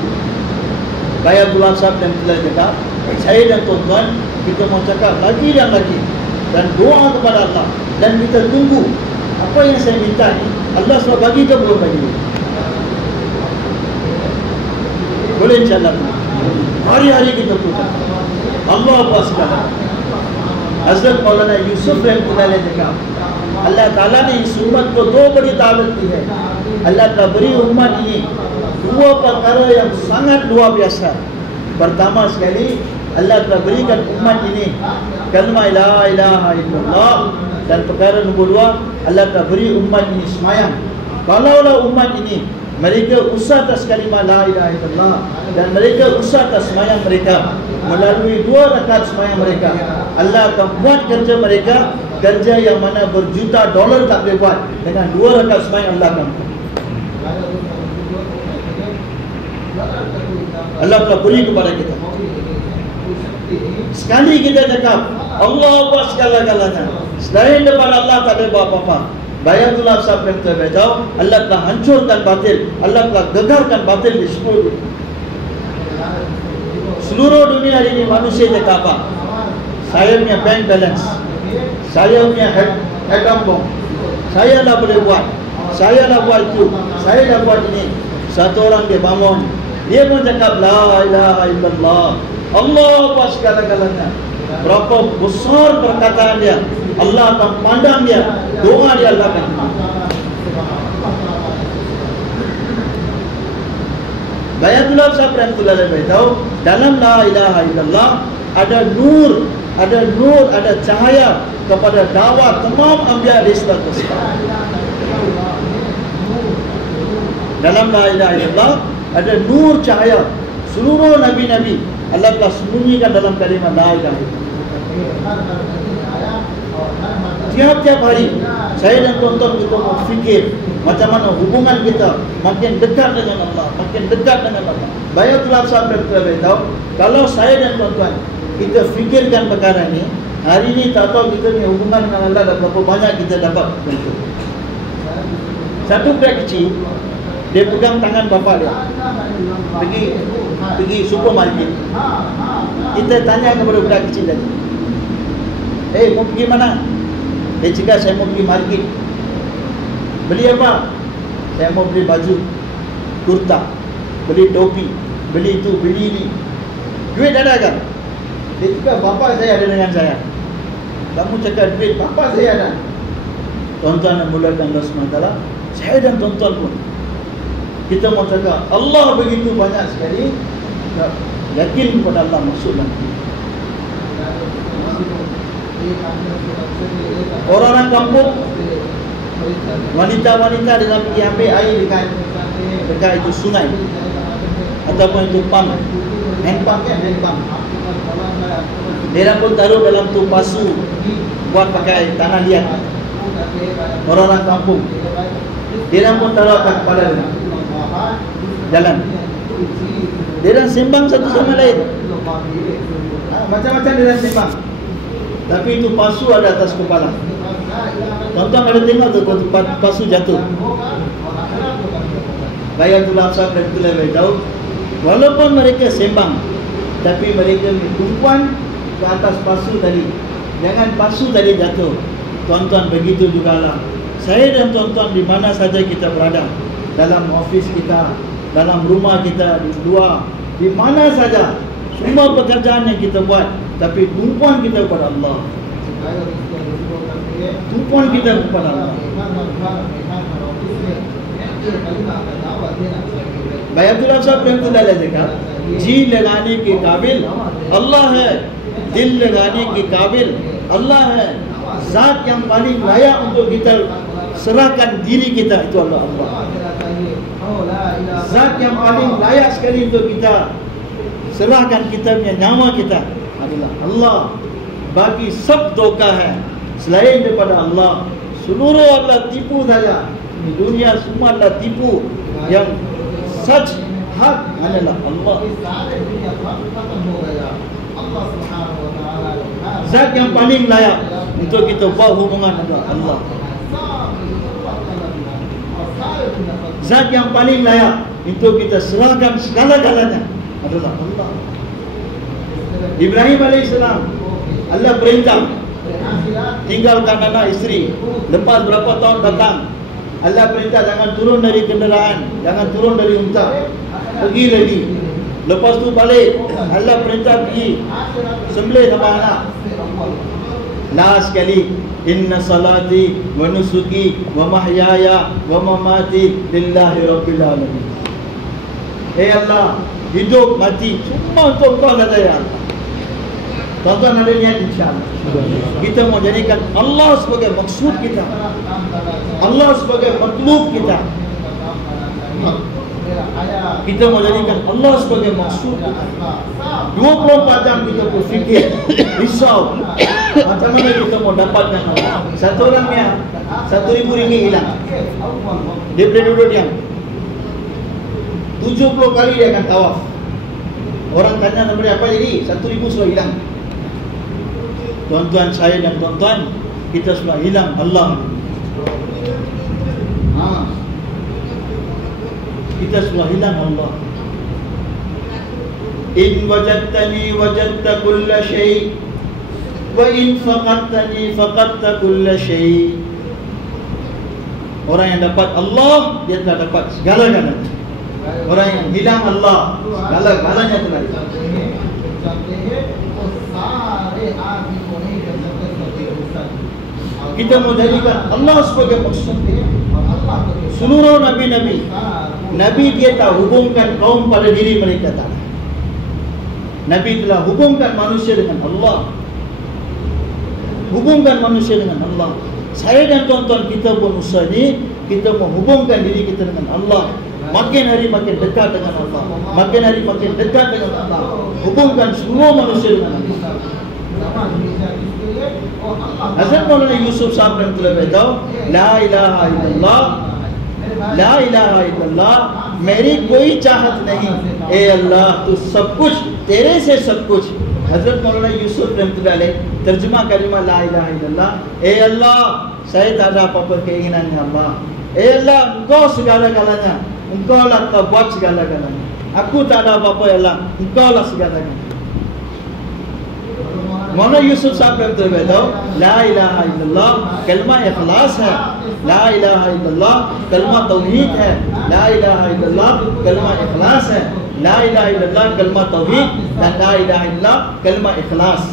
Bayatullah Sahab dan kita cakap, saya dan tuan-tuan kita mau cakap lagi dan lagi, dan doa kepada Allah, dan kita tunggu apa yang saya minta ni Allah SWT bagi ke belum bagi. Boleh insyaAllah. Hari-hari kita putar Allah buat segala. Hazrat Maulana Yusuf rahimahullah cakap, Allah Ta'ala ने इस उम्मत को दो बड़ी दावत दी है. Allah telah beri umat ini dua perkara yang sangat luar biasa. Pertama sekali, Allah telah berikan umat ini kalimah la ilaha illallah, dan perkara nombor dua, Allah telah beri umat ini semayang. Kalaulah umat ini mereka usah atas kalimah la ilaha illallah, dan mereka usah atas semayang mereka melalui 2 rakaat semayang mereka, Allah akan buat kerja mereka, kerja yang mana berjuta dolar tak boleh buat, dengan 2 rakaat semayang Allah akan buat. Allah telah beri kepada kita. Sekali kita cakap Allah buat segala-galanya, selain daripada Allah tak boleh buat apa-apa. Bayatullah Sahab yang terberitahu, Allah telah hancurkan batil, Allah telah gegarkan batil di seluruh dunia hari ini. Manusia cakap apa? Saya punya bank balance, saya punya atom bomb, saya dah boleh buat, saya dah buat itu, saya dah buat ini. Satu orang dia bangun, dia pun cakap la ilaha illallah, Allah buat segala-galanya. Berapa besar perkataan dia, Allah akan pandang dia, doa dia Allah akan. Bayatullah Sahab rahimahullah beritahu, dalam la ilaha illallah ada nur, ada cahaya kepada dakwah tamam anbiya alaihissalam. Dalam la ilaha illallah ada nur cahaya seluruh nabi-nabi. Allah telah sembunyikan dalam kalimah la ilaha illallah. Tiap-tiap hari saya dan tuan-tuan kita mau fikir macam mana hubungan kita makin dekat dengan Allah, makin dekat dengan Allah. Bayatullah Sahab beritahu, kalau saya dan tuan-tuan kita fikirkan perkara ini, hari ini tak tahu kita punya hubungan dengan Allah dan berapa banyak kita dapat bentuk. Satu budak kecil, dia pegang tangan bapa dia, pergi supermarket. Kita tanya kepada budak kecil tadi, mau pergi mana? Dia cakap saya mau pergi market. Beli apa? Saya mau beli baju, kurta, beli topi, beli itu, beli ini. Duit ada kan? Dia cakap bapa saya ada dengan saya. Kamu cakap duit, bapa saya ada. Tuan-tuan yang mulakan Allah SWT, saya dan tuan-tuan pun kita mau cakap Allah begitu banyak sekali, yakin kepada Allah masuk dalam hati. Orang-orang kampung, wanita-wanita dalam pergi ambil air dekat itu sungai ataupun itu pam, Handpump kan, handpump. Dia pun taruh dalam tu pasu buat pakai tanah liat. Orang-orang kampung. Dia pun taruh atas kepala dia. Jalan. Dia sembang satu sama lain. Macam-macam dia sembang. Tapi itu pasu ada atas kepala. Tuan-tuan ada tengok tu pasu jatuh. Bayatullah Sahab dan Abdullah beritahu, walaupun mereka sembang, tapi mereka tumpuan ke atas pasu tadi. Jangan pasu tadi jatuh. Tuan-tuan, begitu jugalah saya dan tuan-tuan di mana saja kita berada, dalam office kita, dalam rumah kita, di luar, di mana saja, semua pekerjaan yang kita buat, tapi tumpuan kita kepada Allah. Tumpuan kita kepada Allah. Baitullah साहब रहमतुल्लाह अलैह ने कहा, जी लगाने के काबिल अल्लाह है, दिल लगाने के काबिल अल्लाह है, zat yang paling layak untuk kita serahkan diri kita itu Allah. Zat yang paling layak sekali untuk kita serahkan kita punya nyawa kita adalah Allah. Bagi sab doka hai selain daripada Allah. Seluruh Allah tipu saja. Di dunia semua adalah tipu. Yang sach hak adalah Allah. Zat yang paling layak untuk kita buat hubungan adalah Allah. Zat yang paling layak untuk kita serahkan segala-galanya adalah Allah. Ibrahim alaihissalam, Allah perintah tinggalkan anak isteri. Lepas berapa tahun datang, Allah perintah jangan turun dari kenderaan, jangan turun dari unta, pergi lagi. Lepas tu balik, Allah perintah pergi sembelih sama anak. Last sekali, inna salati wa nusuki wa mahyaya wa mamati lillahi rabbil alamin. Allah, hidup mati semua untuk Kau saja ya Allah. Tuan-tuan ada niat insya-Allah. Kita mau jadikan Allah sebagai maksud kita, Allah sebagai matlub kita. Kita mau jadikan Allah sebagai maksud kita. 24 jam kita berfikir, risau macam mana kita mau dapatkan Allah. Satu orang yang 1,000 ringgit hilang, dia boleh duduk diam 70 kali dia akan tawaf. Orang tanya nama apa jadi 1,000 sudah hilang. Tuan-tuan saya dan tuan-tuan, kita sudah hilang Allah. Kita sudah hilang Allah. In wajadtani wajadta kulla syai' wa in faqadtani faqadta kulla syai'. Orang yang dapat Allah, dia telah dapat segala-galanya. Orang yang hilang Allah, segala-galanya telah hilang. Kita mau jadikan Allah sebagai maksud. Seluruh Nabi-Nabi, Nabi dia tak hubungkan kaum pada diri mereka, tak. Nabi telah hubungkan manusia dengan Allah. Hubungkan manusia dengan Allah. Saya dan tuan-tuan kita berusaha ni, kita menghubungkan diri kita dengan Allah. Makin hari makin dekat dengan Allah, makin hari makin dekat dengan Allah. Hubungkan semua manusia dengan Allah. Hazrat Maulana Yusuf Sahab rahmatullah beritahu, La ilaha illallah, La ilaha illallah, मेरी कोई चाहत नहीं, ए अल्लाह तू सब कुछ, तेरे से सब कुछ. Hazrat Maulana Yusuf rahmatullah alaih terjemah kalimah La ilaha illallah, ए अल्लाह saya tak ada apa-apa keinginan ya Allah. Eh Allah, Engkau segala-galanya, Engkau lah Kau buat segala-galanya. Aku tak ada apa-apa ya Allah, Engkau lah segalanya. Maulana Yusuf Sahab rahmatullah beritahu, La ilaha illallah kalimah ikhlas hai, La ilaha illallah kalimah tauhid hai, La ilaha illallah kalimah ikhlas hai, La ilaha illallah kalimah tauhid dan La ilaha illallah kalimah ikhlas.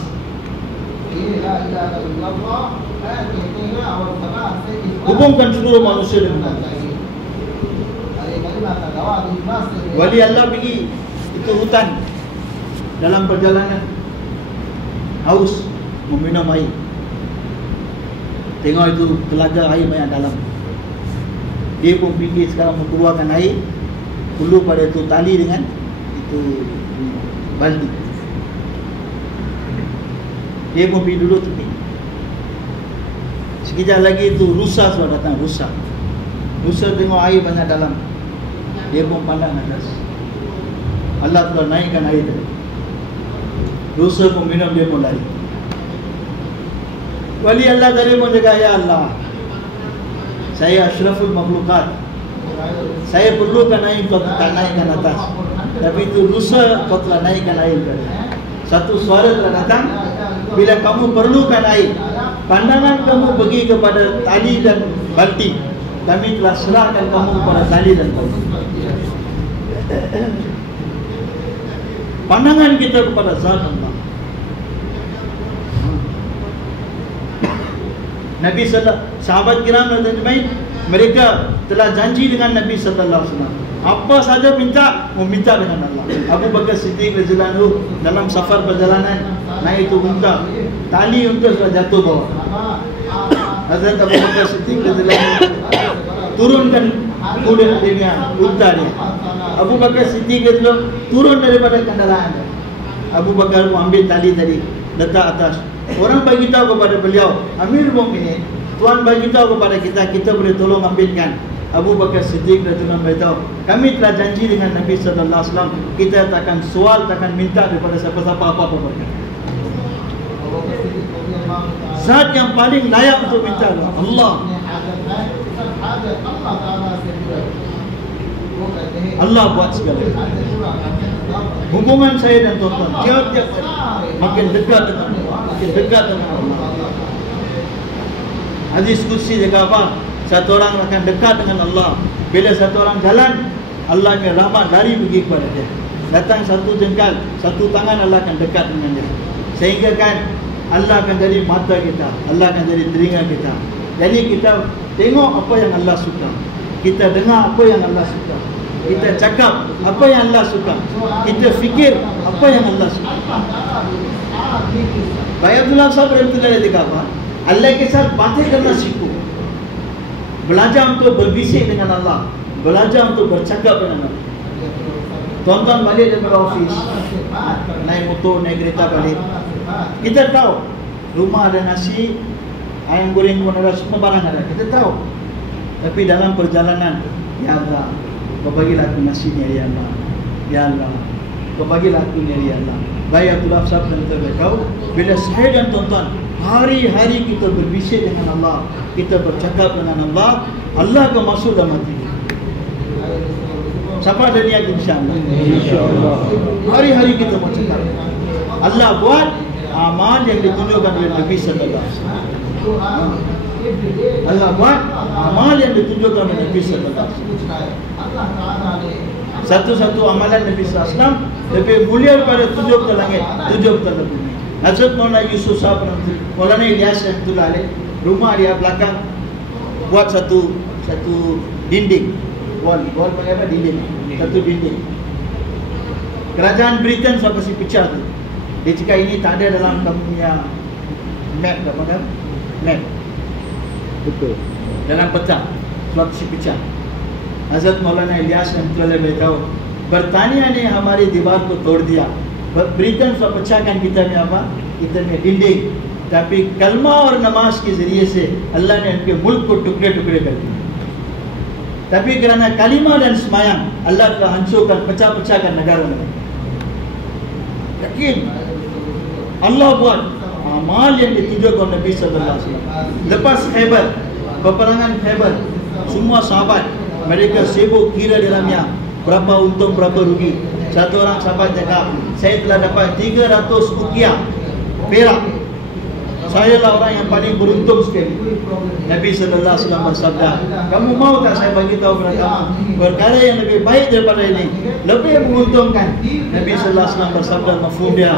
Hubungkan seluruh manusia dengan Allah. Wali Allah pergi itu hutan, dalam perjalanan haus, meminum air. Tengok itu telaga air banyak dalam. Dia pun fikir sekarang mengeluarkan air, perlu pada itu tali dengan itu baldi. Dia pun pergi dulu tepi. Sekejap lagi itu rusa sudah datang, rusa. Rusa tengok air banyak dalam. Dia pun pandang atas. Allah telah naikkan air tadi. Rusa pun minum, dia pun lari. Wali Allah tadi pun jaga, ya Allah, saya asyraful makhlukat, saya perlukan air, kau tak naikkan atas. Tapi itu rusa, kau telah naikkan air tadi. Satu suara telah datang, bila kamu perlukan air, pandangan kamu pergi kepada tali dan balti, kami telah serahkan kamu kepada tali dan balti. Pandangan kita kepada zat Allah. Nabi sahabat kiram radhiyallahu, mereka telah janji dengan Nabi sallallahu alaihi wasallam, apa saja minta, meminta dengan Allah. Abu Bakar Siddiq radhiyallahu anhu dalam safar perjalanan naik itu unta, tali unta sudah jatuh bawah. Hazrat Abu Bakar Siddiq radhiyallahu anhu turunkan kulit dia, unta dia. Abu Bakar Siddiq radhiyallahu turun daripada kendaraan. Abu Bakar ambil tali tadi, letak atas. Orang bagi tahu kepada beliau, Amirul Mukminin, Tuan bagi tahu kepada kita, kita boleh tolong ambilkan. Abu Bakar Siddiq radhiyallahu anhu beritahu, kami telah janji dengan Nabi sallallahu alaihi wasallam, kita takkan soal, takkan minta daripada siapa-siapa apa-apa berkata. Zat yang paling layak untuk minta adalah Allah. Allah buat segala. Hubungan saya dan tuan-tuan tiap-tiap hari makin dekat dengan Allah, makin dekat dengan Allah. Hadis qudsi jaga apa? Satu orang akan dekat dengan Allah bila satu orang jalan, Allah punya rahmat lari pergi kepada dia. Datang satu jengkal, satu tangan, Allah akan dekat dengan dia. Sehingga kan Allah akan jadi mata kita, Allah akan jadi telinga kita. Jadi kita tengok apa yang Allah suka, kita dengar apa yang Allah suka, kita cakap apa yang Allah suka, kita fikir apa yang Allah suka. Bayatullah sahab rahmatullahi alaihi kata, Allah ke sath batein karna सीखो, belajar untuk berbisik dengan Allah, belajar untuk bercakap dengan Allah. Tuan-tuan balik daripada office, naik motor, naik kereta balik, kita tahu rumah ada nasi, ayam goreng pun ada, semua barang ada, kita tahu. Tapi dalam perjalanan, ya Allah, kau bagilah aku nasinya, ya Allah, ya Allah, kau bagilah aku ni, ya Allah. Bayatullah sahab dan terberkau, bila saya dan tuan-tuan hari-hari kita berbisik dengan Allah, kita bercakap dengan Allah, Allah akan masuk dalam hati kita. Siapa ada niat insya-Allah? Insya-Allah. Hari-hari kita bercakap. Allah buat amal yang ditunjukkan oleh Nabi sallallahu alaihi wasallam. Allah buat amal yang ditunjukkan oleh Nabi sallallahu alaihi wasallam. Satu-satu amalan Nabi sallallahu alaihi wasallam lebih mulia daripada 7 bentang langit, 7 bentang bumi. Hazrat Maulana Yusuf Sahab, Maulana Ilyas rahmatullah alaih, rumah dia belakang buat satu dinding, wall pakai apa, dinding, satu dinding. Kerajaan Britain sudah kasih pecah tu. Dia cakap ini tak ada dalam kamu punya map, apa kan? Map. Betul. Dalam peta sudah kasih pecah. Hazrat Maulana Ilyas rahmatullah alaih beritahu, Britania ने हमारी दीवार को तोड़ दिया, ब्रिटेन से पछाkan kita में apa, kita में dinding, tapi कलमा और नमाज के जरिए से अल्लाह ने उनके मुल्क को टुकड़े-टुकड़े कर दिया. Tapi kerana kalimah dan semayang, Allah telah hancurkan, pecah-pecahkan negara mereka. Yakin Allah buat amal yang ditunjukkan Nabi sallallahu alaihi wasallam. Lepas Khaybar, peperangan Khaybar, semua sahabat mereka sibuk kira dalamnya berapa untung, berapa rugi. Satu orang sahabat cakap, saya telah dapat 300 ukiah perak. Saya lah orang yang paling beruntung sekali. Nabi sallallahu alaihi wasallam bersabda, kamu mau tak saya bagi tahu kepada kamu perkara yang lebih baik daripada ini, lebih menguntungkan? Nabi sallallahu alaihi wasallam bersabda mafhum dia,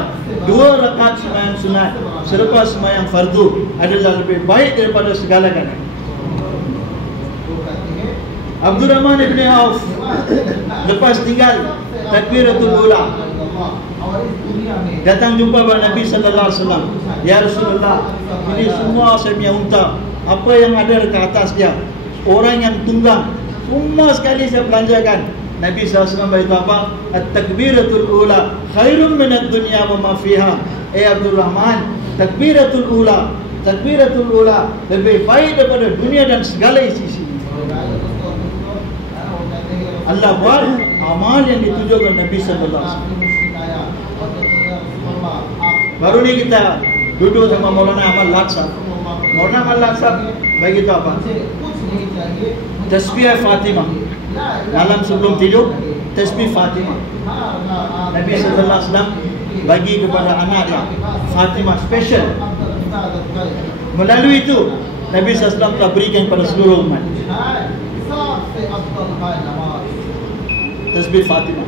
2 rakaat sembahyang sunat selepas sembahyang fardu adalah lebih baik daripada segala-galanya. Abdurrahman ibn Auf lepas tinggal takbiratul ula, datang jumpa pada Nabi sallallahu alaihi wasallam, ya Rasulullah, ini semua saya punya unta, apa yang ada di atas dia, orang yang tunggang, semua sekali saya belanjakan. Nabi sallallahu alaihi wasallam beritahu apa? at-takbiratul ula khairum minad dunya wa ma fiha. Abdul Rahman, takbiratul ula lebih baik daripada dunia dan segala isi. Allah buat amal yang ditujukan Nabi sallallahu alaihi wasallam. Baru ni kita duduk sama Maulana Ahmad Latsab. Maulana Ahmad Latsab bagi tahu apa? Tasbih Fatimah. Malam sebelum tidur, tasbih Fatimah. Nabi sallallahu alaihi wasallam bagi kepada anak dia Fatimah special. Melalui itu Nabi sallallahu alaihi wasallam telah berikan kepada seluruh umat tasbih Fatimah.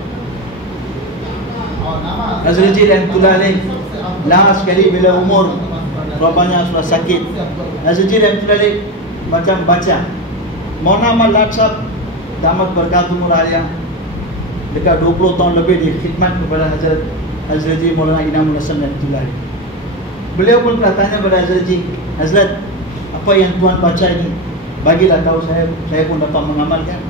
Hazrat Ji rahmatullah alaih last sekali bila umur bapaknya sudah sakit, Hazrat Ji rahmatullah alaih macam baca Maulana Ahmad Latsab damat berkatumur aliyah dekat 20 tahun lebih di khidmat kepada Hazrat Ji Maulana Inamul Hasan rahmatullah alaih. Beliau pun pernah tanya kepada Hazrat Ji, Hazrat, apa yang Tuan baca ini? Bagilah tahu saya pun dapat mengamalkan.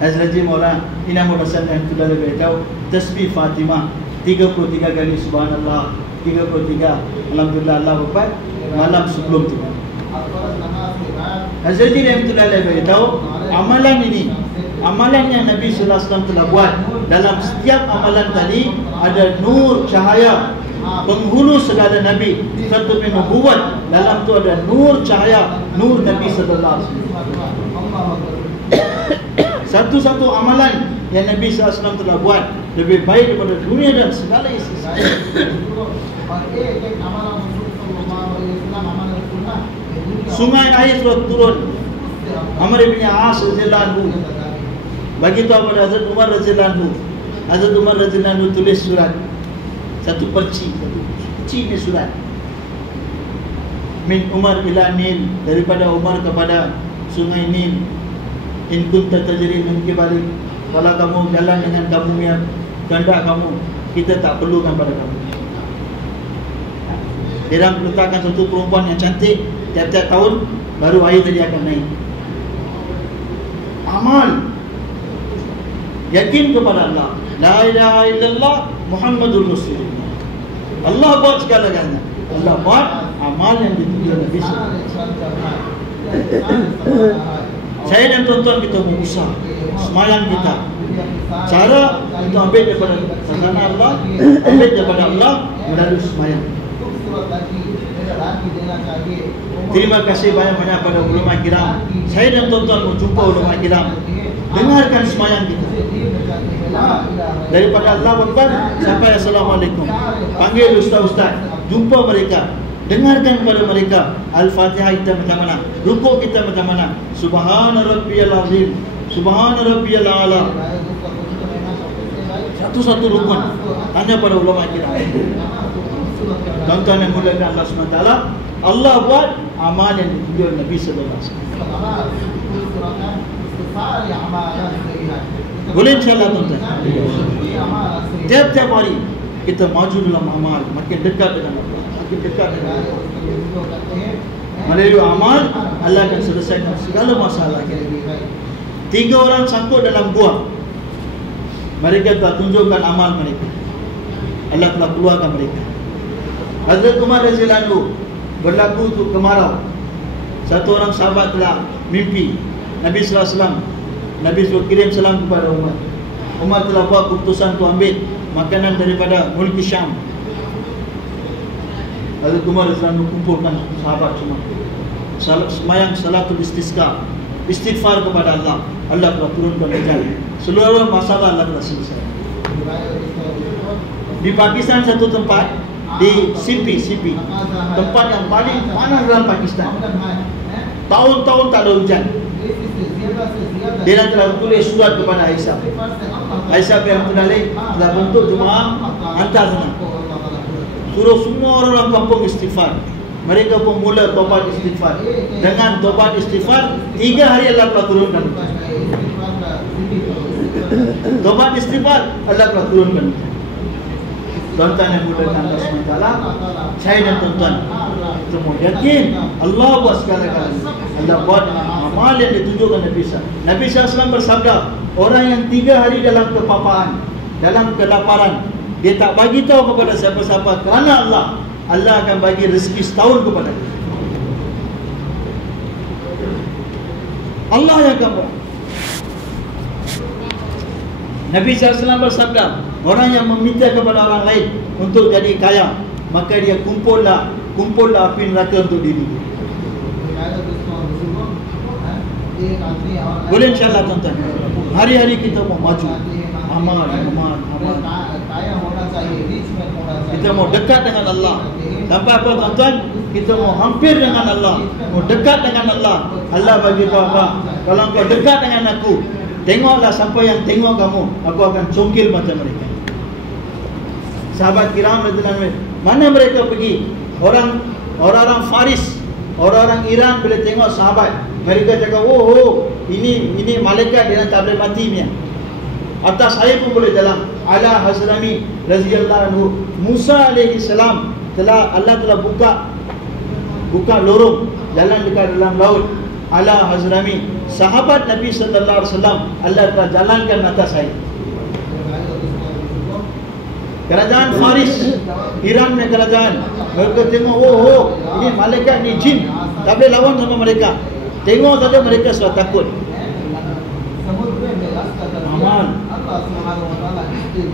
Hazrat Ji Maulana Inamul Hasan rahmatullah alaih beritahu tasbih Fatimah 33 kali subhanallah, 33 alhamdulillah Allah Akbar malam sebelum tidur. Hazrat Ji rahmatullah alaih beritahu amalan ini, amalan yang Nabi sallallahu alaihi wasallam telah buat, dalam setiap amalan tadi ada nur cahaya penghulu segala Nabi, satu nubuat, dalam tu ada nur cahaya, nur Nabi sallallahu alaihi wasallam. Satu-satu amalan yang Nabi sallallahu alaihi wasallam telah buat lebih baik daripada dunia dan segala isi. Sungai air sudah turun. Amr bin As radhiyallahu anhu bagi tahu kepada Hazrat Umar radhiyallahu anhu. Hazrat Umar radhiyallahu anhu tulis surat, satu perci ni surat. Min Umar ila Nil, daripada Umar kepada sungai Nil. In kunta tajri min kibalik, kalau kamu jalan dengan kamu yang kehendak kamu, kita tak perlukan pada kamu. Dia letakkan satu perempuan yang cantik, tiap-tiap tahun baru air tadi akan naik. Amal yakin kepada Allah, la ilaha illallah Muhammadur Rasulullah. Allah buat segala-galanya. Allah buat amal yang dituju Nabi sallallahu alaihi wasallam. Saya dan tuan-tuan kita berusaha semalam kita cara kita ambil daripada khazanah Allah, ambil daripada Allah melalui semayang. Terima kasih banyak-banyak pada ulama kiram. Saya dan tuan-tuan berjumpa ulama kiram. Dengarkan semayang kita. Daripada Allah Akbar sampai Assalamualaikum. Panggil ustaz-ustaz, jumpa mereka. Dengarkan kepada mereka Al-Fatihah kita macam mana, rukuk kita macam mana, Subhana Rabbiyal Azim, Subhana Rabbiyal A'la. Satu-satu rukun tanya pada ulama kita. Tuan-tuan yang muliakan Allah SWT, Allah buat amal yang dituju Nabi sallallahu alaihi wasallam. Boleh insyaAllah tuan-tuan. Tiap-tiap hari kita maju dalam amal, makin dekat dengan Allah, dekat dengan Allah. Melalui amal Allah akan selesaikan segala masalah kita. 3 orang sangkut dalam gua, mereka telah tunjukkan amal mereka, Allah telah keluarkan mereka. Hazrat Umar radhiyallahu anhu berlaku tu kemarau. Satu orang sahabat telah mimpi Nabi sallallahu alaihi wasallam. Nabi suruh kirim salam kepada Umar. Umar telah buat keputusan tu ambil makanan daripada Mulki Syam. Hazrat Umar radhiyallahu anhu kumpulkan sahabat semua. Semayang salatul istisqa, istighfar kepada Allah. Allah telah turunkan hujan. Seluruh masalah Allah telah selesai. Di Pakistan satu tempat, di CP, tempat yang paling panas dalam Pakistan. Tahun-tahun tak ada hujan. Dia telah tulis surat kepada Aisyah. Aisyah telah bentuk jemaah hantar sana. Suruh semua orang kampung istighfar. Mereka pun mula taubat istighfar. Dengan taubat istighfar 3 hari Allah telah turunkan. Taubat istighfar Allah telah turunkan. Tuan-tuan yang muliakan Allah SWT, saya dan tuan-tuan semua yakin Allah buat segala-galanya. Allah buat amal yang ditunjukkan Nabi SAW. Nabi SAW bersabda, orang yang 3 hari dalam kepapaan, dalam kelaparan, dia tak bagi tahu kepada siapa-siapa kerana Allah, Allah akan bagi rezeki setahun kepada dia. Allah yang akan buat. Nabi SAW bersabda, orang yang meminta kepada orang lain untuk jadi kaya, maka dia kumpullah api neraka untuk diri dia. Boleh insyaAllah tuan-tuan. Hari-hari kita mau maju, amal. Kita mau dekat dengan Allah. Tanpa apa tuan-tuan? Kita mau hampir dengan Allah, mau dekat dengan Allah. Allah bagi tahu apa? Kalau kau dekat dengan aku, tengoklah siapa yang tengok kamu, aku akan congkil macam mereka. Sahabat kiram radhiyallahu anhum, mana mereka pergi? Orang-orang Faris, orang-orang Iran bila tengok sahabat, mereka cakap, oh ini malaikat, dia tak boleh mati punya. Atas saya pun boleh jalan. Ala Hazrami radhiyallahu anhu, Musa alaihi salam Allah telah buka lorong jalan dekat dalam laut. Ala Hazrami, sahabat Nabi sallallahu alaihi wasallam, Allah telah jalankan atas saya. Kerajaan Faris, Iran punya kerajaan, mereka tengok, oh ini malaikat ni jin, tak boleh lawan sama mereka. Tengok saja mereka sudah takut. Aman.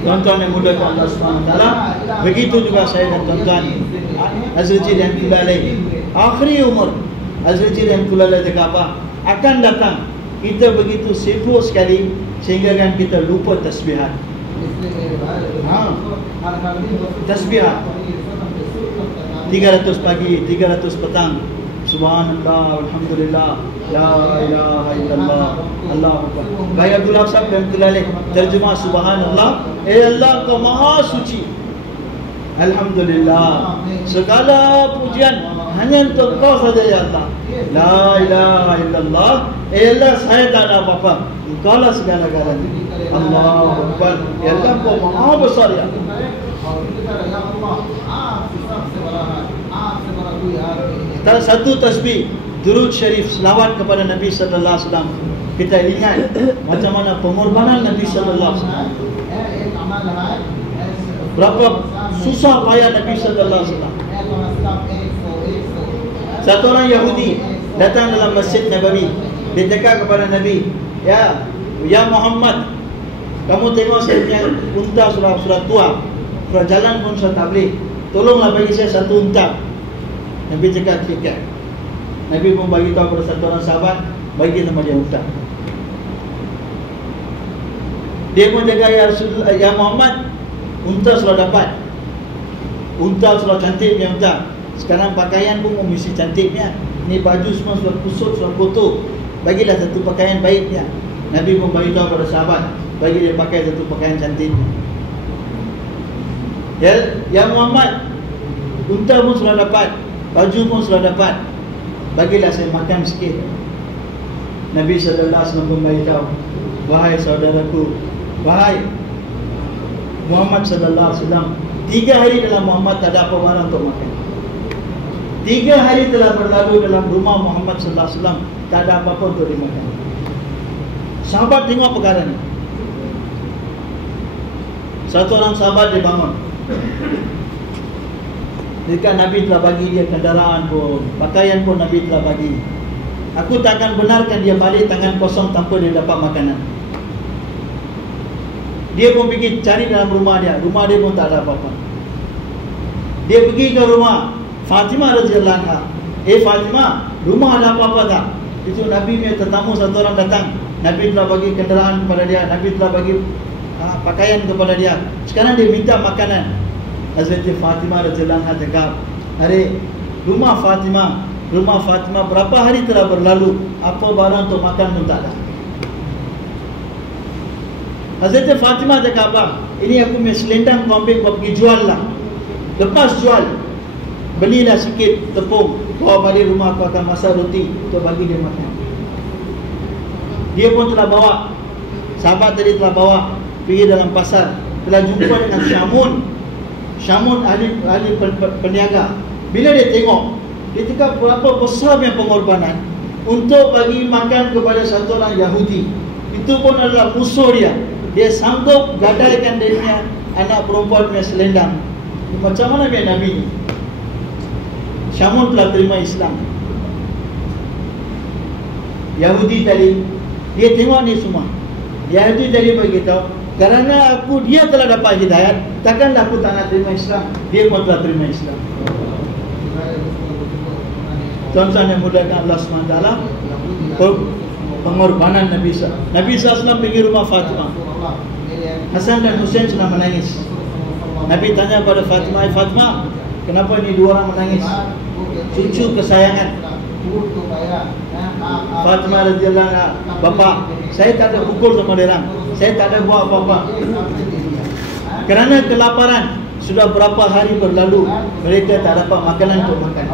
Tuan-tuan yang mulia Allah SWT, begitu juga saya dan tuan-tuan Azrajil yang kulalai, akhiri umur Azrajil yang kulalai dekat apa? Akan datang. Kita begitu sibuk sekali sehingga kan kita lupa tasbihat. Tasbihat 300 pagi, 300 petang. Subhanallah, alhamdulillah, la ilaha illallah, Allahu akbar. Gaya Abdul Hafsab dan Kulalai terjemah subhanallah, Allah kau maha suci. Alhamdulillah, segala pujian hanya untuk kau saja ya Allah. La ilaha illallah, Allah saya tak ada apa-apa, engkau lah segala-galanya. Allahu akbar, ya Allah kau maha besar ya Allah. Satu tasbih durud syarif selawat kepada Nabi sallallahu alaihi wasallam. Kita ingat macam mana pengorbanan Nabi sallallahu alaihi wasallam. Berapa susah payah Nabi sallallahu alaihi wasallam. Satu orang Yahudi datang dalam Masjid Nabawi. Dia cakap kepada Nabi, Ya Muhammad, kamu tengok saya punya unta sudah tua, sudah jalan pun sudah tak boleh. Tolonglah bagi saya satu unta. Nabi cakap sikat. Nabi pun bagi tahu kepada satu orang sahabat, bagi nama dia unta. Dia pun cakap, ya Rasulullah, ya Muhammad, unta sudah dapat. Unta sudah cantiknya unta. Sekarang pakaian pun mesti cantiknya. Ni baju semua sudah kusut, sudah kotor. Bagilah satu pakaian baiknya. Nabi pun bagi tahu kepada sahabat, bagi dia pakai satu pakaian cantiknya. Ya Muhammad, unta pun sudah dapat, baju pun sudah dapat, bagilah saya makan sikit. Nabi sallallahu alaihi wasallam memberitahu, wahai saudaraku, wahai Muhammad sallallahu alaihi wasallam, 3 hari dalam Muhammad tak ada apa barang untuk makan. 3 hari telah berlalu dalam rumah Muhammad sallallahu alaihi wasallam, tak ada apa-apa untuk dimakan. Sahabat tengok perkara ni. Satu orang sahabat dia bangun. Dekat Nabi telah bagi dia kendaraan pun, pakaian pun Nabi telah bagi. Aku takkan benarkan dia balik tangan kosong tanpa dia dapat makanan. Dia pun pergi cari dalam rumah dia pun tak ada apa-apa. Dia pergi ke rumah Fatimah radhiyallahu anha. Fatimah, rumah ada apa-apa tak? Itu Nabi punya tetamu, satu orang datang. Nabi telah bagi kenderaan kepada dia, Nabi telah bagi pakaian kepada dia. Sekarang dia minta makanan. Hazrat Fatimah radhiyallahu anha cakap, "Hari rumah Fatimah berapa hari telah berlalu, apa barang untuk makan pun tak ada." Hazrat Fatimah cakap, "Apa? Ini aku punya selendang kau ambil, kau pergi jual lah. Lepas jual, belilah sikit tepung, bawa balik rumah, aku akan masak roti untuk bagi dia makan." Dia pun telah bawa, sahabat tadi telah bawa, pergi dalam pasar, telah jumpa dengan Syamun ahli peniaga. Bila dia tengok, dia cakap berapa besar punya pengorbanan untuk bagi makan kepada satu orang Yahudi. Itu pun adalah musuh dia. dia sanggup gadaikan dirinya anak perempuan punya selendang. Macam mana dia Nabi ni? Syamun telah terima Islam. Yahudi tadi, dia tengok ni semua. Yahudi tadi beritahu, kerana dia telah dapat hidayat, takkanlah aku tak nak terima Islam. Dia pun telah terima Islam. Tuan-tuan yang muliakan Allah SWT, pengorbanan Nabi SAW. Nabi SAW pergi rumah Fatimah. Hasan dan Husain sedang menangis. Nabi tanya pada Fatimah, Fatimah, kenapa ni dua orang menangis? Cucu kesayangan. Fatimah radhiyallahu anha, bapa, saya tak ada pukul sama dia orang. Saya tak ada buat apa-apa. Kerana kelaparan, sudah berapa hari berlalu, mereka tak dapat makanan untuk makan.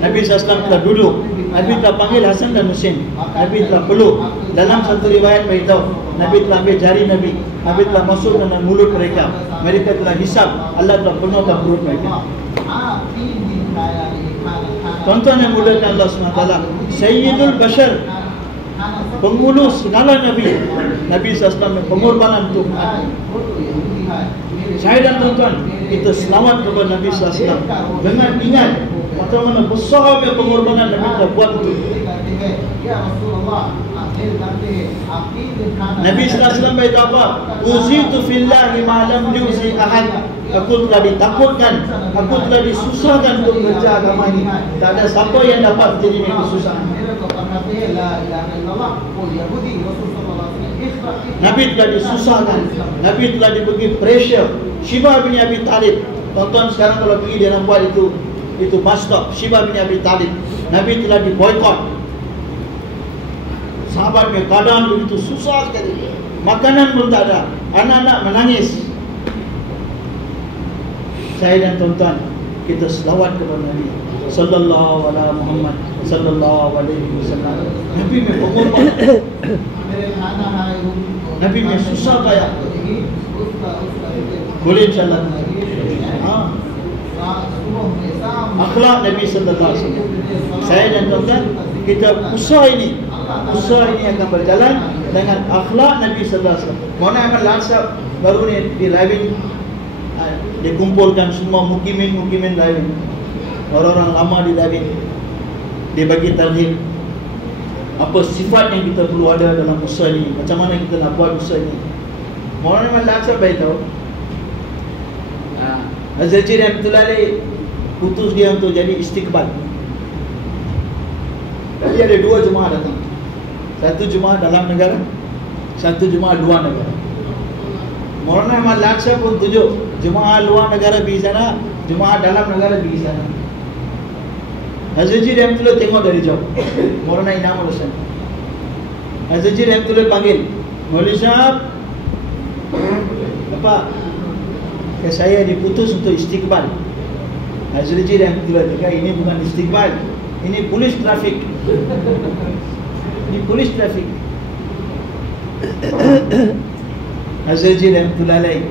Nabi SAW telah duduk. Nabi telah panggil Hasan dan Husain. Nabi telah peluk. Dalam satu riwayat beritahu, Nabi telah ambil jari Nabi. Nabi telah masuk dalam mulut mereka. Mereka telah hisap. Allah telah penuhkan perut mereka. Tuan-tuan yang muliakan Allah SWT, Sayyidul Bashar, penghulu segala Nabi. Nabi SAW pengorbanan untuk umat. Saya dan tuan-tuan, kita selamat kepada Nabi SAW dengan ingat macam mana besarnya pengorbanan Nabi telah buat untuk Nabi SAW berkata apa? Uzitu fillahi ma lam yuzi ahad. Aku telah ditakutkan, aku telah disusahkan untuk kerja agama ini. Tak ada siapa yang dapat jadi kesusahan. Nabi telah disusahkan, Nabi telah diberi pressure. Shibah bin Abi Talib, tonton sekarang kalau pergi dia nak buat itu bus stop, Shibah bin Abi Talib, Nabi telah diboykot. Sahabatnya keadaan begitu susah sekali, makanan pun tak ada, anak-anak menangis. Saya dan tuan-tuan, kita selawat kepada Nabi sallallahu alaihi Muhammad sallallahu alaihi wasallam. Nabi memang Nabi memang susah kaya. Boleh insyaAllah. Akhlak Nabi sallallahu alaihi wasallam. Saya dan tuan-tuan, kita usaha ini akan berjalan dengan akhlak Nabi sallallahu alaihi wasallam. Mana amal lansab baru ni di live, dikumpulkan semua mukimin live, orang-orang lama di live, dia bagi tarhib apa sifat yang kita perlu ada dalam usaha ini, macam mana kita nak buat usaha ini. Mana amal lansab beritahu, Hazrat Rahmatullah alaih putus dia untuk jadi istiqbal. Jadi ada dua jemaah datang, satu jemaah dalam negara, satu jemaah luar negara. Maulana Ahmad Laksa pun tunjuk jemaah luar negara pergi sana, jemaah dalam negara pergi sana. Hazrat Rahmatullah tengok dari jauh, Maulana Inamul Husain. Hazrat Rahmatullah panggil, Maulana Syahab, Bapak, saya diputus untuk istiqbal. Hazrat Rahmatullah kata, ini bukan istiqbal, ini polis trafik. Ini polis trafik. Hazrat Rahmatullah alaih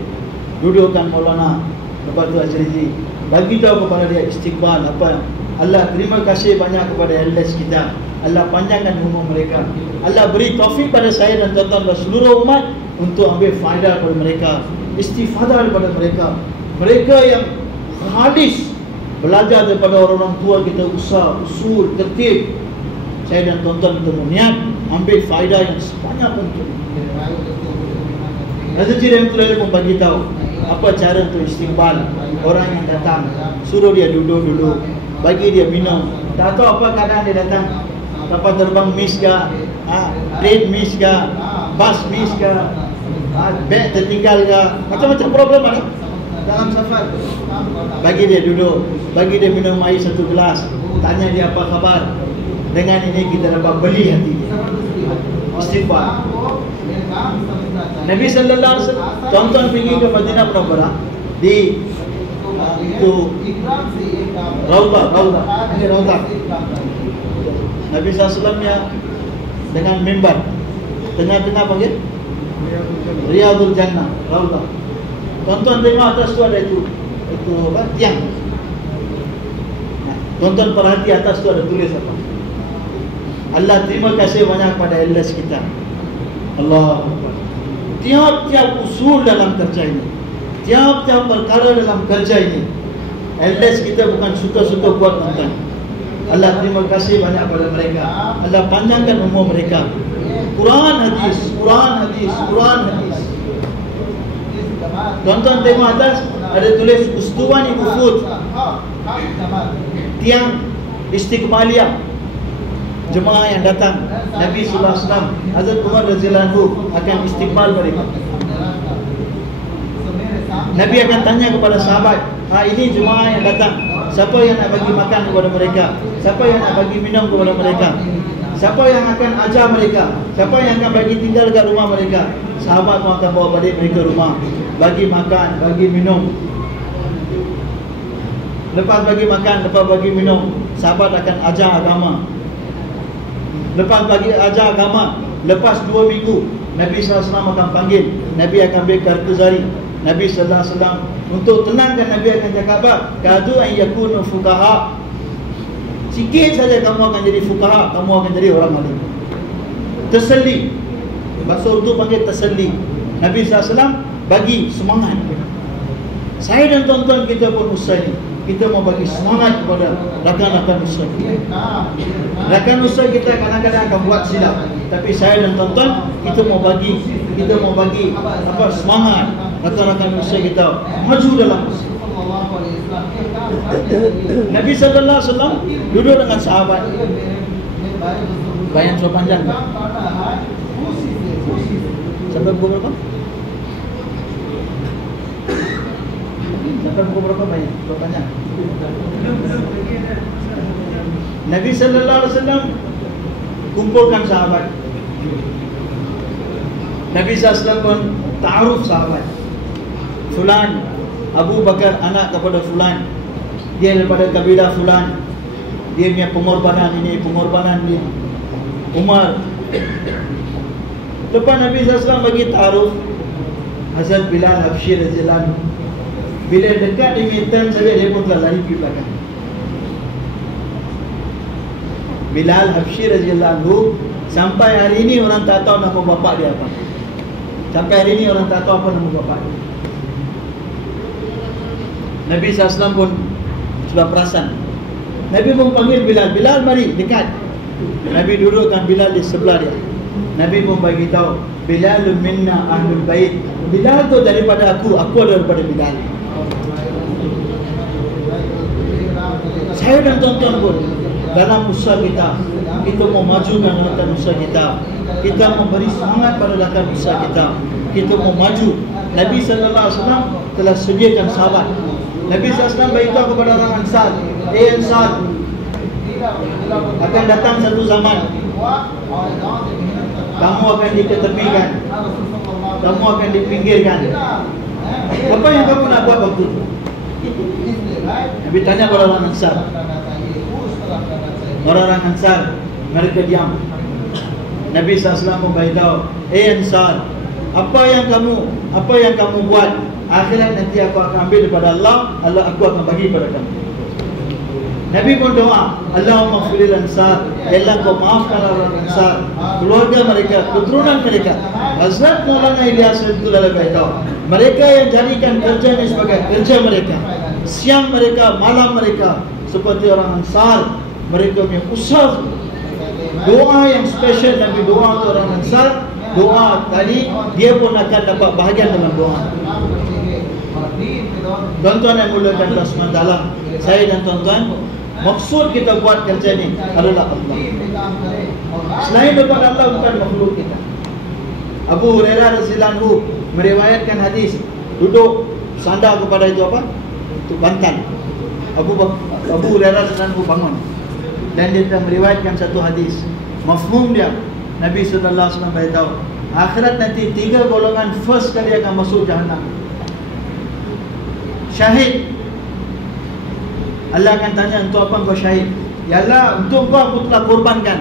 dudukkan Maulana, lepas tu Hazrat bagi tahu kepada dia istiqbal apa. Allah terima kasih banyak kepada elders kita, Allah panjangkan umur mereka, Allah beri taufik pada saya dan tuan-tuan dan seluruh umat untuk ambil faedah daripada mereka, istifadah daripada mereka. Mereka yang hadis belajar daripada orang-orang tua kita, usul, tertib. Saya dan tuan-tuan kita berniat ambil faedah yang sebanyak mungkin. Hazrat Rahmatullah pun bagi tahu apa cara untuk istiqbal orang yang datang. Suruh dia duduk dulu, bagi dia minum. Tak tahu apa keadaan dia datang, kapal terbang miss ke, plane miss ke, bus miss ke, beg tertinggal ke, macam-macam problem ada dalam safar. Bagi dia duduk, bagi dia minum air satu gelas, tanya dia apa khabar. Dengan ini kita dapat beli hati dia. Istighfar. Nabi sallallahu alaihi wasallam, tuan-tuan pergi ke Madinah Munawwarah di itu Raudah. Ini Raudah. Nabi SAW nya dengan mimbar, tengah-tengah panggil Riyadul Jannah, Raudah. Tuan-tuan tengok atas tu ada itu apa? Tiang. Nah, tuan-tuan perhati atas tu ada tulis apa? Allah terima kasih banyak pada elders kita. Allah tiap-tiap usul dalam kerja ini, tiap-tiap perkara dalam kerja ini. At least kita bukan suka-suka buat tuan-tuan. Allah terima kasih banyak pada mereka. Allah panjangkan umur mereka. Quran hadis, Quran hadis, Quran hadis. Tuan-tuan tengok atas ada tulis Ustuwani Wufud, tiang istiqmaliyah, jemaah yang datang. Nabi sallallahu alaihi wasallam, Hazrat Umar radhiyallahu anhu akan istiqbal mereka. Nabi akan tanya kepada sahabat, ini jemaah yang datang, siapa yang nak bagi makan kepada mereka? Siapa yang nak bagi minum kepada mereka? Siapa yang akan ajar mereka? Siapa yang akan bagi tinggal kat rumah mereka? Sahabat pun akan bawa balik mereka rumah, bagi makan, bagi minum. Lepas bagi makan, lepas bagi minum, sahabat akan ajar agama. Lepas bagi ajar agama, lepas 2 minggu Nabi SAW akan panggil, Nabi akan ambil Kartuzari. Nabi SAW untuk tenangkan, Nabi akan cakap apa? Kadu an yakunu fuqaha, sikit saja kamu akan jadi fuqaha, kamu akan jadi orang alim. Teselli, bahasa Urdu panggil teselli. Nabi SAW bagi semangat. Saya dan tuan-tuan kita pun usaha ini, kita mau bagi semangat kepada rakan-rakan usaha kita. Rakan usaha kita kadang-kadang akan buat silap, tapi saya dan tuan-tuan kita mau bagi apa, semangat rakan-rakan usaha kita maju dalam usaha. Nabi sallallahu alaihi wasallam duduk dengan sahabat. Bayang so panjang tak? Sampai pukul berapa? Sampai pukul berapa bayang? So panjang. Nabi sallallahu alaihi wasallam kumpulkan sahabat. Nabi sallallahu alaihi wasallam pun ta'aruf sahabat. Fulan Abu Bakar anak kepada fulan, dia daripada kabilah fulan, dia punya pengorbanan ini, pengorbanan dia. Umar. Lepas Nabi SAW bagi ta'aruf, Hazrat Bilal Habsyi radhiyallahu anhu, bila dekat di medan saja dia pun telah lari pergi belakang. Bilal Habsyi radhiyallahu anhu, sampai hari ini orang tak tahu nama bapa dia apa. Sampai hari ini orang tak tahu apa nama bapa dia. Nabi SAW pun sudah perasan. Nabi pun panggil Bilal, Bilal mari dekat. Nabi dudukkan Bilal di sebelah dia. Nabi pun bagi tahu, Bilalun minna ahlul bait. Bilal tu daripada aku daripada Bilal. Saya dan tuan-tuan pun dalam usaha kita mau maju dengan rakan usaha kita memberi semangat pada rakan usaha kita mau maju. Nabi SAW telah sediakan sahabat. Nabi SAW beritahu kepada orang Ansar, Ansar, akan datang satu zaman kamu akan diketepikan, kamu akan dipinggirkan. Apa yang kamu nak buat waktu itu? Nabi tanya kepada orang Ansar. Orang-orang Ansar mereka diam. Nabi SAW memberitahu, Ansar, apa yang kamu buat, akhirat nanti aku akan ambil daripada Allah, aku akan bagi kepada kamu. Nabi pun doa, Allahumma firil Ansar, Allah kau maafkan orang Ansar, keluarga mereka, keturunan mereka. Hazrat Maulana Ilyas radhiyallahu anhu, mereka yang jadikan kerja ini sebagai kerja mereka, siang mereka, malam mereka, seperti orang Ansar, mereka punya usaha. Doa yang spesial Nabi doa untuk orang Ansar, doa tadi dia pun akan dapat bahagian dalam doa. Tuan-tuan yang muliakan Allah SWT, saya dan tuan-tuan, maksud kita buat kerja ni adalah Allah. Selain daripada Allah bukan makhluk kita. Abu Hurairah radhiyallahu anhu meriwayatkan hadis, duduk sandar kepada itu apa? Itu bantal. Abu Hurairah radhiyallahu anhu bangun dan dia telah meriwayatkan satu hadis. Mafhum dia, Nabi sallallahu alaihi wasallam beritahu, akhirat nanti 3 golongan first kali akan masuk Jahannam. Syahid. Allah akan tanya, untuk apa engkau syahid? Ya Allah, untuk engkau aku telah korbankan,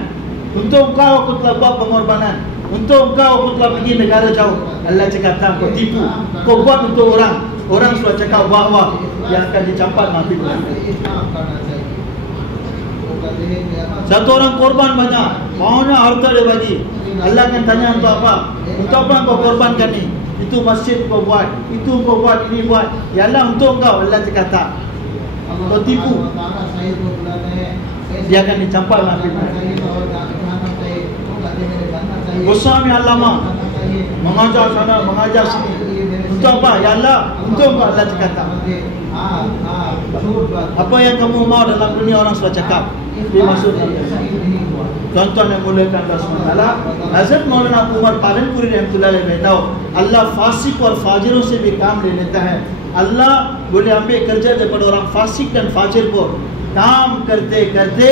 untuk engkau aku telah buat pengorbanan, untuk engkau aku telah pergi negara jauh. Allah cakap, tak, kau tipu, kau buat untuk orang. Orang sudah cakap bahawa yang akan dicampak mati. Satu orang korban banyak, mana harta dia bagi. Allah akan tanya untuk apa? Untuk apa kau korbankan ni? Itu masjid kau buat, itu kau buat, ini buat. Ya Allah untuk kau. Allah cakap tak. Kau tipu. Dia akan dicampal dengan api neraka. Gosami Allama mengajar sana, mengajar sini. Untuk apa? Ya Allah untuk kau. Allah cakap tak. Apa yang kamu mau dalam dunia orang sudah cakap. Dia masuk dalam tuan-tuan yang muliakan Allah SWT. Hazrat Maulana Umar Palanpuri रहमतुल्लाह अलैह कहता हो, अल्लाह फासिक और फाजिरों से भी काम ले लेता है. अल्लाह boleh ambil kerja daripada orang fasik dan fajir pun. काम करते करते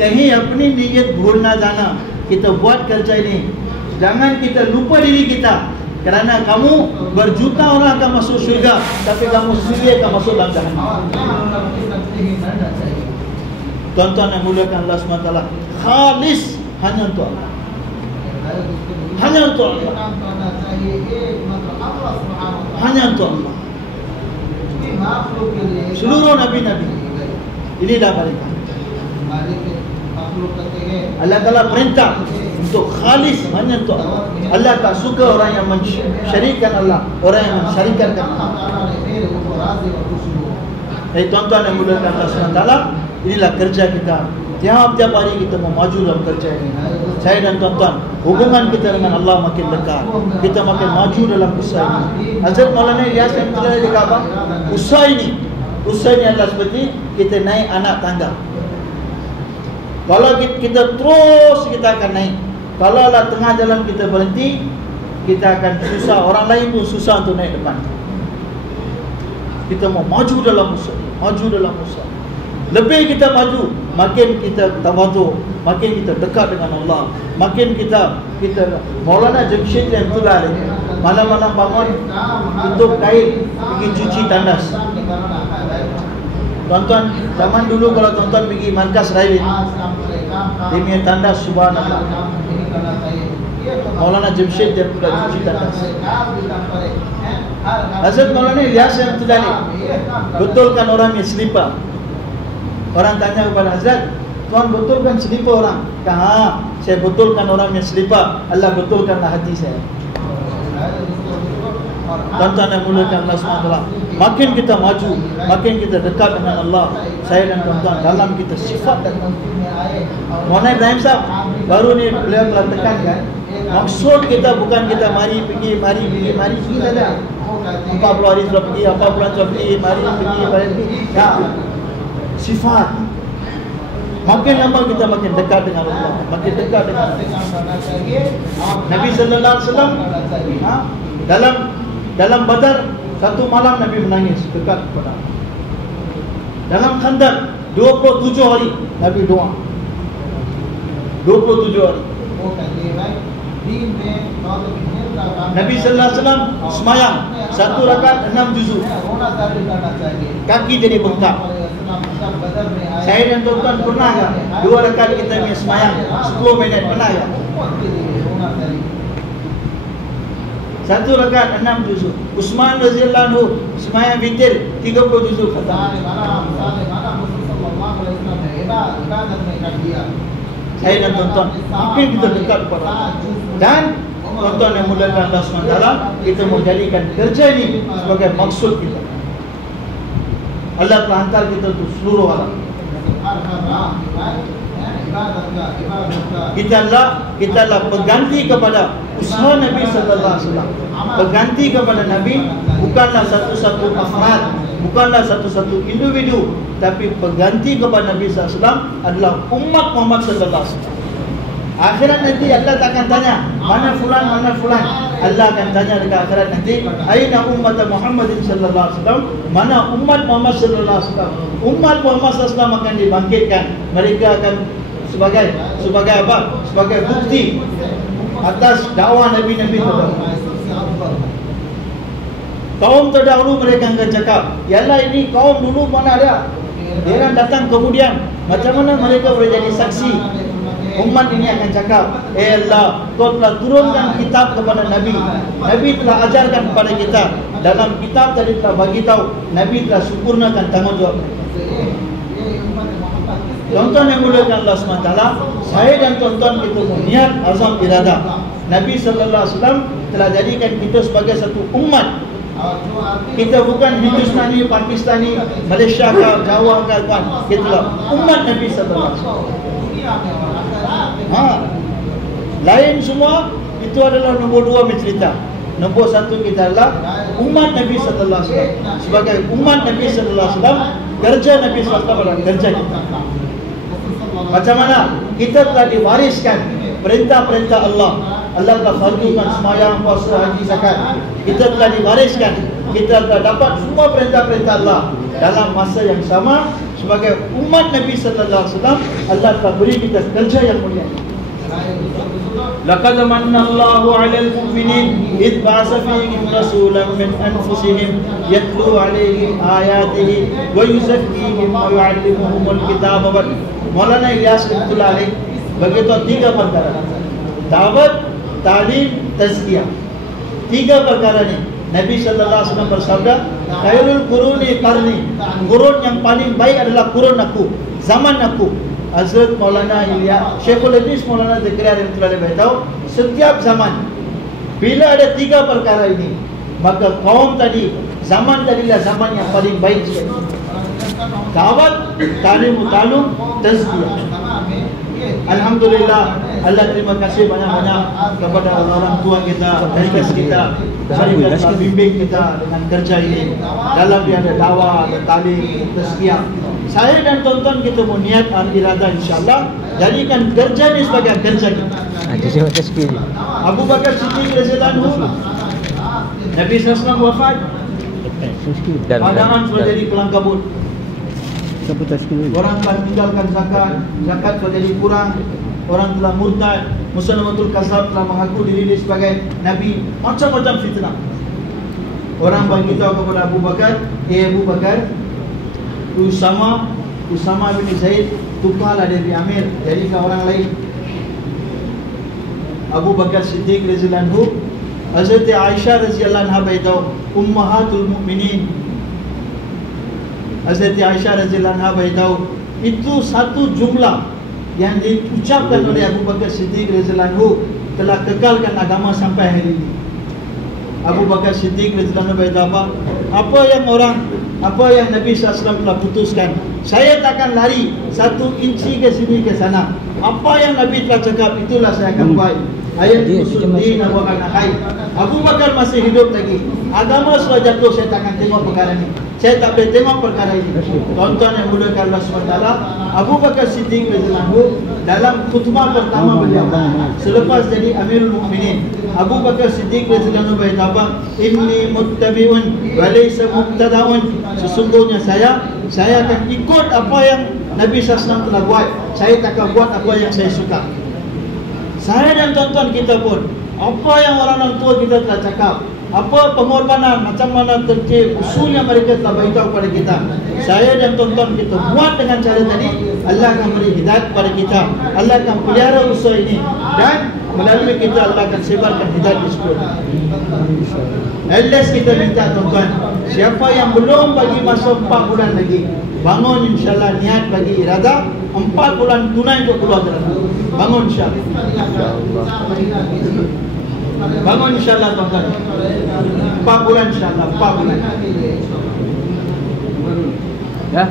कहीं अपनी नीयत भूल ना जाना. Kita buat kerja ini, jangan kita lupa diri kita. Kerana kamu berjuta orang akan masuk syurga, tapi kamu sendiri akan masuk dalam jahannam. Tuan-tuan yang muliakan Allah SWT, khalis hanya untuk Allah. Hanya untuk Allah. Hanya untuk Allah. Seluruh Nabi-Nabi inilah mereka. Allah Ta'ala perintah untuk khalis hanya untuk Allah. Allah tak suka orang yang mensyarikan Allah, orang yang mensyarikan Allah. Tuan-tuan yang muliakan Allah SWT, inilah kerja kita. Tiap-tiap hari kita mau maju dalam kerja ini. Saya dan tuan-tuan, hubungan kita dengan Allah makin dekat. Kita makin maju dalam usaha ini. Hazrat Maulana Ilyas yang kita cakap apa? Usaha ini adalah seperti kita naik anak tangga. Kalau kita terus, kita akan naik. Kalau lah tengah jalan kita berhenti, kita akan susah. Orang lain pun susah untuk naik depan. Kita mau maju dalam usaha, maju dalam usaha. Lebih kita maju, makin kita tawadhu, makin kita dekat dengan Allah, makin kita Maulana Jamshid yang tulah malam-malam bangun tutup kain pergi cuci tandas. Tuan-tuan, zaman dulu kalau tuan-tuan pergi markas railway, dia punya tandas subhanallah. Maulana Jamshid dia pula cuci tandas. Hazrat Maulana Ilyas yang tulah ni, betulkan orang yang selipar. Orang tanya kepada Hazrat, tuan betulkan selipar orang? Kata, saya betulkan orang yang selipar. Allah betulkanlah hati saya. Tuan-tuan yang muliakan Allah SWT, makin kita maju, makin kita dekat dengan Allah. Saya dan tuan-tuan dalam kita sifat dan Maulana Ibrahim Sahab baru ni beliau telah tekankan, maksud kita bukan kita mari pergi saja. 40 hari sudah pergi, 40 bulan sudah pergi, mari pergi. Ya. Sifat. Makin lama kita makin dekat dengan Allah, makin dekat dengan Allah. Nabi sallallahu alaihi wasallam dalam Badar satu malam Nabi menangis dekat kepada Allah. Dalam Khandaq 27 hari Nabi doa. 27 hari. Nabi sallallahu alaihi wasallam semayang satu rakaat 6 juzuk. Kaki jadi bengkak. Saya dan tuan-tuan pernah tak 2 rakaat kita punya semayang 10 minit, pernah tak? Satu rakaat 6 juzuk. Uthman radhiyallahu anhu semayang witir 30 juzuk khatam. Saya dan tuan-tuan mungkin kita dekat kepada Allah. Dan tuan-tuan yang muliakan Allah SWT, kita mau jadikan kerja ini sebagai maksud kita. Allah telah hantar kita untuk seluruh alam. Kita adalah pengganti kepada usaha Nabi sallallahu alaihi wasallam. Pengganti kepada Nabi bukanlah satu-satu afrad, bukanlah satu-satu individu, tapi pengganti kepada Nabi sallallahu alaihi wasallam adalah umat Muhammad sallallahu alaihi wasallam. Akhirat nanti Allah tak akan tanya mana fulan. Allah akan tanya dekat akhirat nanti, aina ummat Muhammadin sallallahu alaihi wasallam, mana umat Muhammad sallallahu alaihi wasallam. Umat Muhammad sallallahu alaihi wasallam akan dibangkitkan. Mereka akan sebagai apa? Sebagai bukti atas dakwah Nabi-Nabi terdahulu. Kaum terdahulu mereka akan cakap, ya Allah ini kaum dulu mana ada? Dia datang kemudian, macam mana mereka boleh jadi saksi? Umat ini akan cakap, Allah, Kau telah turunkan kitab kepada Nabi. Nabi telah ajarkan kepada kita. Dalam kitab tadi telah bagi tahu, Nabi telah sempurnakan tanggungjawab. Tonton yang muliakan Allah SWT, saya dan tonton kita niat azam irada. Nabi sallallahu alaihi wasallam telah jadikan kita sebagai satu umat. Kita bukan Hindustani, Pakistani, Malaysia ke, Jawa ke, kita umat Nabi sallallahu alaihi wasallam. Lain semua itu adalah nombor dua mencerita. Nombor satu kita adalah umat Nabi sallallahu alaihi wasallam. Sebagai umat Nabi sallallahu alaihi wasallam, kerja Nabi sallallahu alaihi wasallam kerja kita. Macam mana? Kita telah diwariskan perintah-perintah Allah. Allah telah fardukan sembahyang, puasa, haji, zakat. Kita telah diwariskan. Kita telah dapat semua perintah-perintah Allah dalam masa yang sama. Sebagai umat Nabi sallallahu alaihi wasallam, Allah telah beri kita kerja yang mulia. Laqad manna Allahu 'alal mu'minin id ba'atha fihim rasulan min anfusihim yatlu 'alaihim ayatihi wa yuzakkihim wa yu'allimuhumul kitaba wal Maulana Ilyas rahmatullah alaih bagi tahu tiga perkara: da'wat, ta'lim, tazkiyah. Tiga perkara ni Nabi sallallahu alaihi wasallam bersabda, khairul quruni qarni, kurun yang paling baik adalah kurun aku, zaman aku. Hazrat Maulana Ilyas, Syekhul Hadis Maulana Zakaria rahmatullah alaih beritahu, setiap zaman bila ada tiga perkara ini, maka kaum tadi, zaman tadilah zaman yang paling baik sekali. Da'wat, ta'lim, ta'lum, tazkiyah. Alhamdulillah, Allah terima kasih banyak-banyak kepada orang tua kita, pengurus kita, mereka telah bimbing kita dengan kerja ini. Dalam dia ada dakwah, ada ta'lim, tazkiyah. Saya dan tonton kita mau niat irada insyaAllah jadikan kerja ini sebagai kerja kita. Abu Bakar Siddiq radhiyallahu anhu, Nabi SAW wafat, pandangan sudah jadi kelang kabut. Orang telah meninggalkan zakat, zakat sudah jadi kurang. Orang telah murtad, Musailamatul Kazzab telah mengaku diri sebagai Nabi. Macam-macam fitnah. Orang bagi tahu kepada Abu Bakar, Abu Bakar, Usama bin Zaid tukarlah dari Amir, jadikan orang lain. Abu Bakar Siddiq radhiyallahu anhu, Hazrat Aisyah radhiyallahu anha beritahu, ummahatul mukminin. Hazrat Aisyah radhiyallahu anha beritahu, itu satu jumlah yang diucapkan oleh Abu Bakar Siddiq radhiyallahu anhu telah kekalkan agama sampai hari ini. Abu Bakar Siddiq radhiyallahu anhu beritahu apa yang Nabi SAW telah putuskan, saya takkan lari satu inci ke sini ke sana. Apa yang Nabi telah cakap, itulah saya akan buat. Ayat Musuddin Abu Anakai, Abu Bakar masih hidup lagi, agama sudah jatuh, saya takkan tengok perkara ini. Saya tak boleh tengok perkara ini. Tonton yang muliakan Allah SWT, Abu Bakar Siddiq radhiyallahu anhu dalam khutbah pertama beliau selepas jadi Amirul Mukminin, Abu Bakar Siddiq radhiyallahu anhu berkata, inni muttabi'un wa laysa muqtada'un. Sesungguhnya saya akan ikut apa yang Nabi SAW telah buat. Saya takkan buat apa yang saya suka. Saya dan tonton kita pun, apa yang orang tua kita telah cakap, apa pengorbanan, macam mana tertib, usul yang mereka telah beritahu kepada kita, saya dan tonton kita buat dengan cara tadi, Allah akan beri hidayat kepada kita. Allah akan pelihara usaha ini, dan melalui kita Allah akan sebarkan hidayat di sekolah. At least kita minta tuan-tuan, siapa yang belum bagi masa 4 bulan lagi, bangun insyaAllah niat bagi irada 4 bulan tunai untuk keluar jalan. Bangun insyaAllah. Bangun insyaAllah tuan-tuan. 4 bulan insyaAllah, 4 bulan. Ya?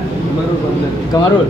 Kamarul.